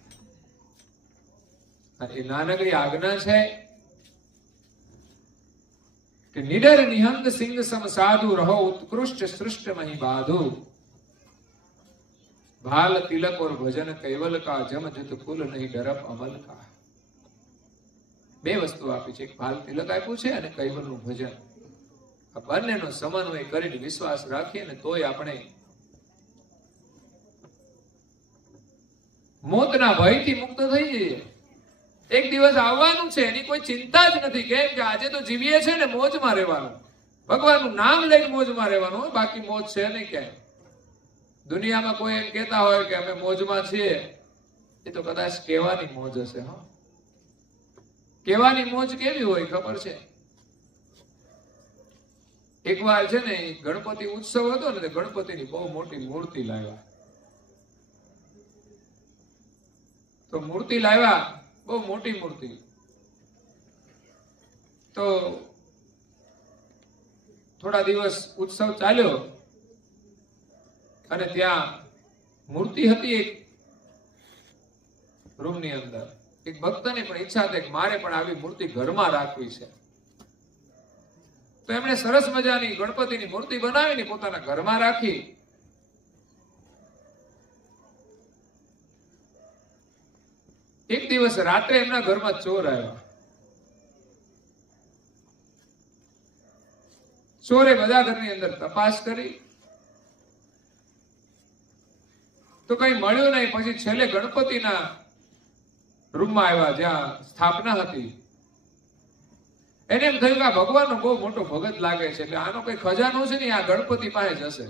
અને એ નાનકડી આજ્ઞા છે કે નિડર નિહંગ સિંહ સમ સાધુ રહો ઉત્કૃષ્ટ સૃષ્ટ મહી બાધુ ભાલ તિલક और ભજન કૈવલ કા જમ જત કુલ નહીં ડરપ અમલ કા. બે વસ્તુ આપી છે, એક ભાલ તિલક આપ્યું છે અને કૈવલનું ભજન. આ બંનેનો સમન્વય કરીને વિશ્વાસ રાખીએ ને તોય આપણે મોતના ભયથી મુક્ત થઈ જઈએ. એક દિવસ આવવાનું છે એની કોઈ ચિંતા જ નથી. કેમ કે આજે તો જીવીએ છે ને મોજમાં રહેવાનું, ભગવાનનું નામ લઈને મોજમાં રહેવાનું. બાકી મોજ છે નહીં ક્યાંય. દુનિયામાં કોઈ એમ કહેતા હોય કે અમે મોજમાં છીએ, એ તો કદાચ કહેવાની મોજ હશે. હા, કહેવાની મોજ કેવી હોય ખબર છે? એકવાર છે ને ગણપતિ ઉત્સવ હતો ને, ગણપતિની બહુ મોટી મૂર્તિ લાવ્યા. તો મૂર્તિ લાવ્યા, બહુ મોટી મૂર્તિ. તો થોડા દિવસ ઉત્સવ ચાલ્યો અને ત્યાં મૂર્તિ હતી એક રૂમની અંદર. એક ભક્તની પણ ઈચ્છા હતી કે મારે પણ આવી મૂર્તિ ઘરમાં રાખવી છે. તો એમણે સરસ મજાની ગણપતિની મૂર્તિ બનાવીને પોતાના ઘરમાં રાખી. એક દિવસ રાત્રે એમના ઘરમાં ચોર આવ્યા. ચોરે બધા ઘરની અંદર તપાસ કરી તો કઈ મળ્યું નહીં. પછી છેલ્લે ગણપતિના રૂમમાં આવ્યા જ્યાં સ્થાપના હતી. એને એમ થયું કે આ ભગવાનનો બહુ મોટો ભગત લાગે છે, એટલે આનો કઈ ખજાનો છે ને આ ગણપતિ પાસે જશે.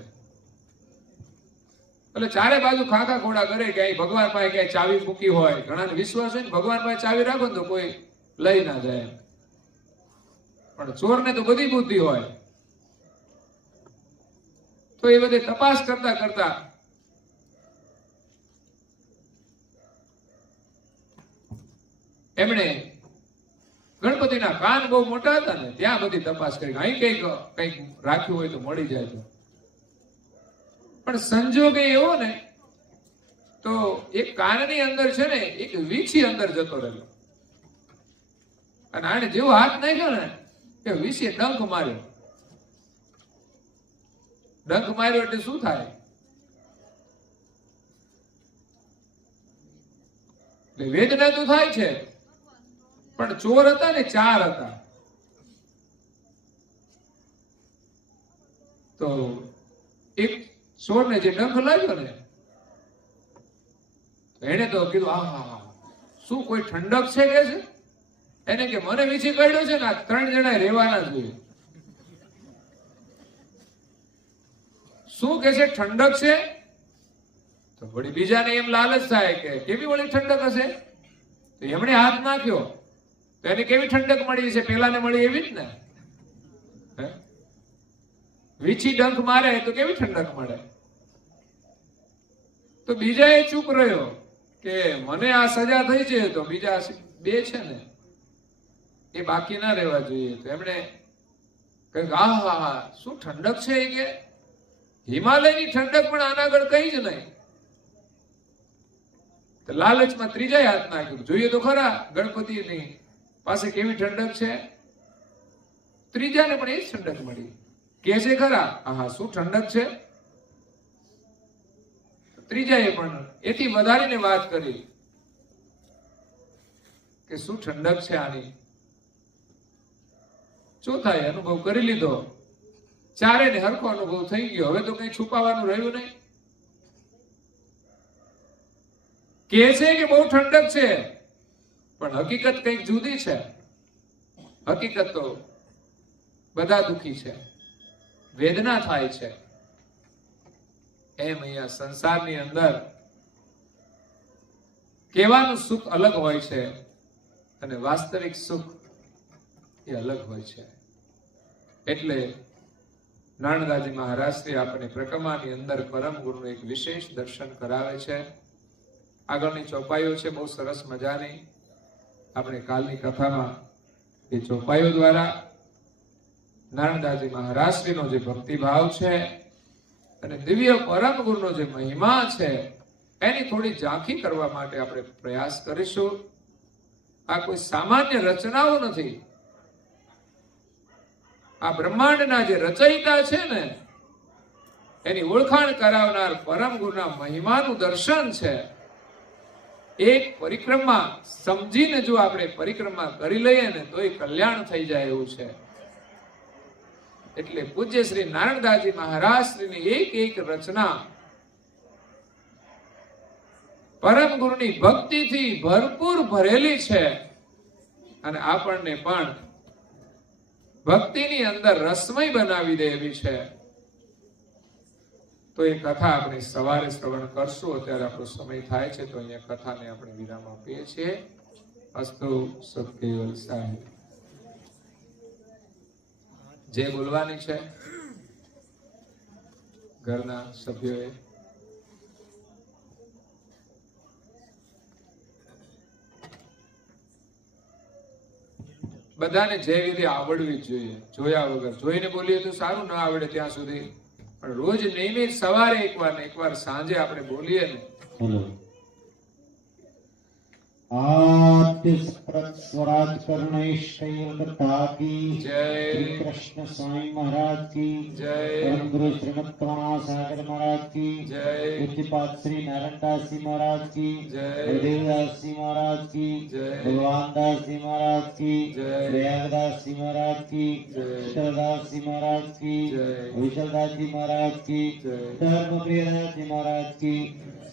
એટલે ચારે બાજુ ખાખા ખોડા કરે કે અહીં ભગવાન પાસે ક્યાંય ચાવી મૂકી હોય. ઘણાને વિશ્વાસ હોય ને ભગવાન પાસે ચાવી રાખો ને તો કોઈ લઈ ના જાય. પણ ચોરને તો બધી બુદ્ધિ હોય. તો એ બધી તપાસ કરતા કરતા એમણે ગણપતિના કાન બહુ મોટા હતા ને ત્યાં બધી તપાસ કરી. અહીં કઈક રાખ્યું હોય તો મળી જાય તો. પણ સંજોગ એવો ને તો એક કાનની અંદર છે ને એક વીછી અંદર જતો રહ્યો. અને આને જેવો હાથ નાખ્યો ને કે વીછીએ ડંખ માર્યો. ડંખ માર્યો એટલે શું થાય? વેદના તો થાય છે. પણ ચોર હતા ને 4 હતા. તો એક ચોરને જે ડંખ લાગ્યો ને એને તો કીધું હા શું કોઈ ઠંડક છે કે છે? એને કે મને વીછી કાઢ્યો છે ને આ 3 જણા રહેવાના જોઈએ. શું કે છે ઠંડક છે? તો વળી બીજાને એમ લાલચ થાય કે કેવી વળી ઠંડક હશે? તો એમણે હાથ નાખ્યો તો એને કેવી ઠંડક મળી છે? પેલાને મળી એવી જ ને. વીછી ડંખ મારે તો કેવી ઠંડક મળે? તો બીજા એ ચૂપ રહ્યો કે મને આ સજા થઈ છે તો બીજા 2 છે ને એ બાકી ના રહેવા જોઈએ. તો એમણે કહ્યું હા શું ઠંડક છે? એ કે હિમાલયની ઠંડક પણ આના આગળ કઈ જ નહીં. તો લાલચમાં ત્રીજાએ હાથ નાખ્યો. જોઈએ તો ખરા ગણપતિની પાસે કેવી ઠંડક છે. ત્રીજાને પણ એ જ ઠંડક મળી. કે છે ખરા હા શું ઠંડક છે? ત્રીજાએ પણ એથી વધારીને વાત કરી કે શું ઠંડક છે આની. ચોથાએ અનુભવ કરી લીધો. 4 ને હરખો અનુભવ થઈ ગયો. હવે તો કઈ છુપાવાનું રહ્યું નહીં. કે છે કે બહુ ઠંડક છે પણ હકીકત કંઈક જુદી છે. હકીકત તો બધા દુઃખી છે, વેદના થાય છે. એમ અહીંયા સંસારની અંદર કહેવાનું સુખ અલગ હોય છે અને વાસ્તવિક સુખ એ અલગ હોય છે. એટલે નારણદાસજી મહારાજ શ્રી આપણને પ્રકરણની અંદર પરમ ગુરુનું એક વિશેષ દર્શન કરાવે છે. આગળની ચોપાઈઓ છે બહુ સરસ મજાની. આપણે કાલની કથામાં એ ચોપાઈઓ દ્વારા નારણદાસજી મહારાજ શ્રીનો જે ભક્તિભાવ છે અને દિવ્ય પરમ ગુરુનો જે મહિમા છે એની થોડી ઝાંખી કરવા માટે આપણે પ્રયાસ કરીશું. આ કોઈ સામાન્ય રચનાઓ નથી. આ બ્રહ્માંડના જે રચયિતા છે ને એની ઓળખાણ કરાવનાર પરમ ગુરુના મહિમાનું દર્શન છે. એક પરિક્રમા સમજીને જો આપણે પરિક્રમા કરી લઈએ ને તો એ કલ્યાણ થઈ જાય એવું છે. એટલે પૂજ્ય શ્રી નારણદાસજી મહારાજ શ્રીની એક એક રચના પરમ ગુરુની ભક્તિથી ભરપૂર ભરેલી છે અને આપણને પણ ભક્તિની અંદર રસમય બનાવી દે એવી છે. તો એ કથા આપણે સવારે શ્રવણ કરશું. અત્યારે આપણો સમય થાય છે તો અહીંયા કથાને આપણે વિરામ આપીએ છીએ. અસ્તુ સત્કેવલ સાહેબ. જે બોલવાની છે ઘરના સભ્યોએ બધાને જે રીતે આવડવી જ જોઈએ. જોયા વગર જોઈને બોલીએ તો સારું, ના આવડે ત્યાં સુધી પણ રોજ નિયમિત સવારે એકવાર ને એકવાર સાંજે આપણે બોલીએ ને. आद्य सप्रत स्वराज करुणेश कथा की जय. श्री कृष्ण स्वामी महाराज की जय. परम गुरु श्रीमद करुणा सागर महाराज की जय. पूज्यपाद श्री नारायणदास जी महाराज की जय. देवदास जी महाराज की जय. भगवान दास जी महाराज की जय. प्रयागदास जी महाराज की जय. विठलदास जी महाराज की जय. विठलदास जी महाराज की जय. धर्मप्रियदास जी महाराज की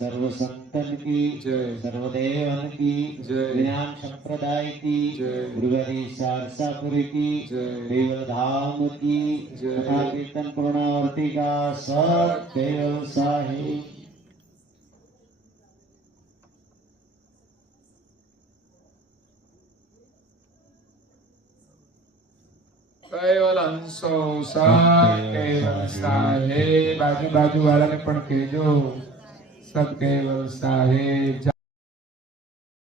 सर्व संतन की जय. सर्वदेवन की जय. ज्ञान संप्रदाय की जय. गुरुवारी शारसापुरी की जय. देवल धाम की जय. तथा कीर्तन पूर्णावर्ती का सत्केवल साहिब. કેવલ હંસો સત્કેવલ સાહેબ. આજુબાજુ વાળાને પણ કહેજો સત્કેવલ સાહેબ.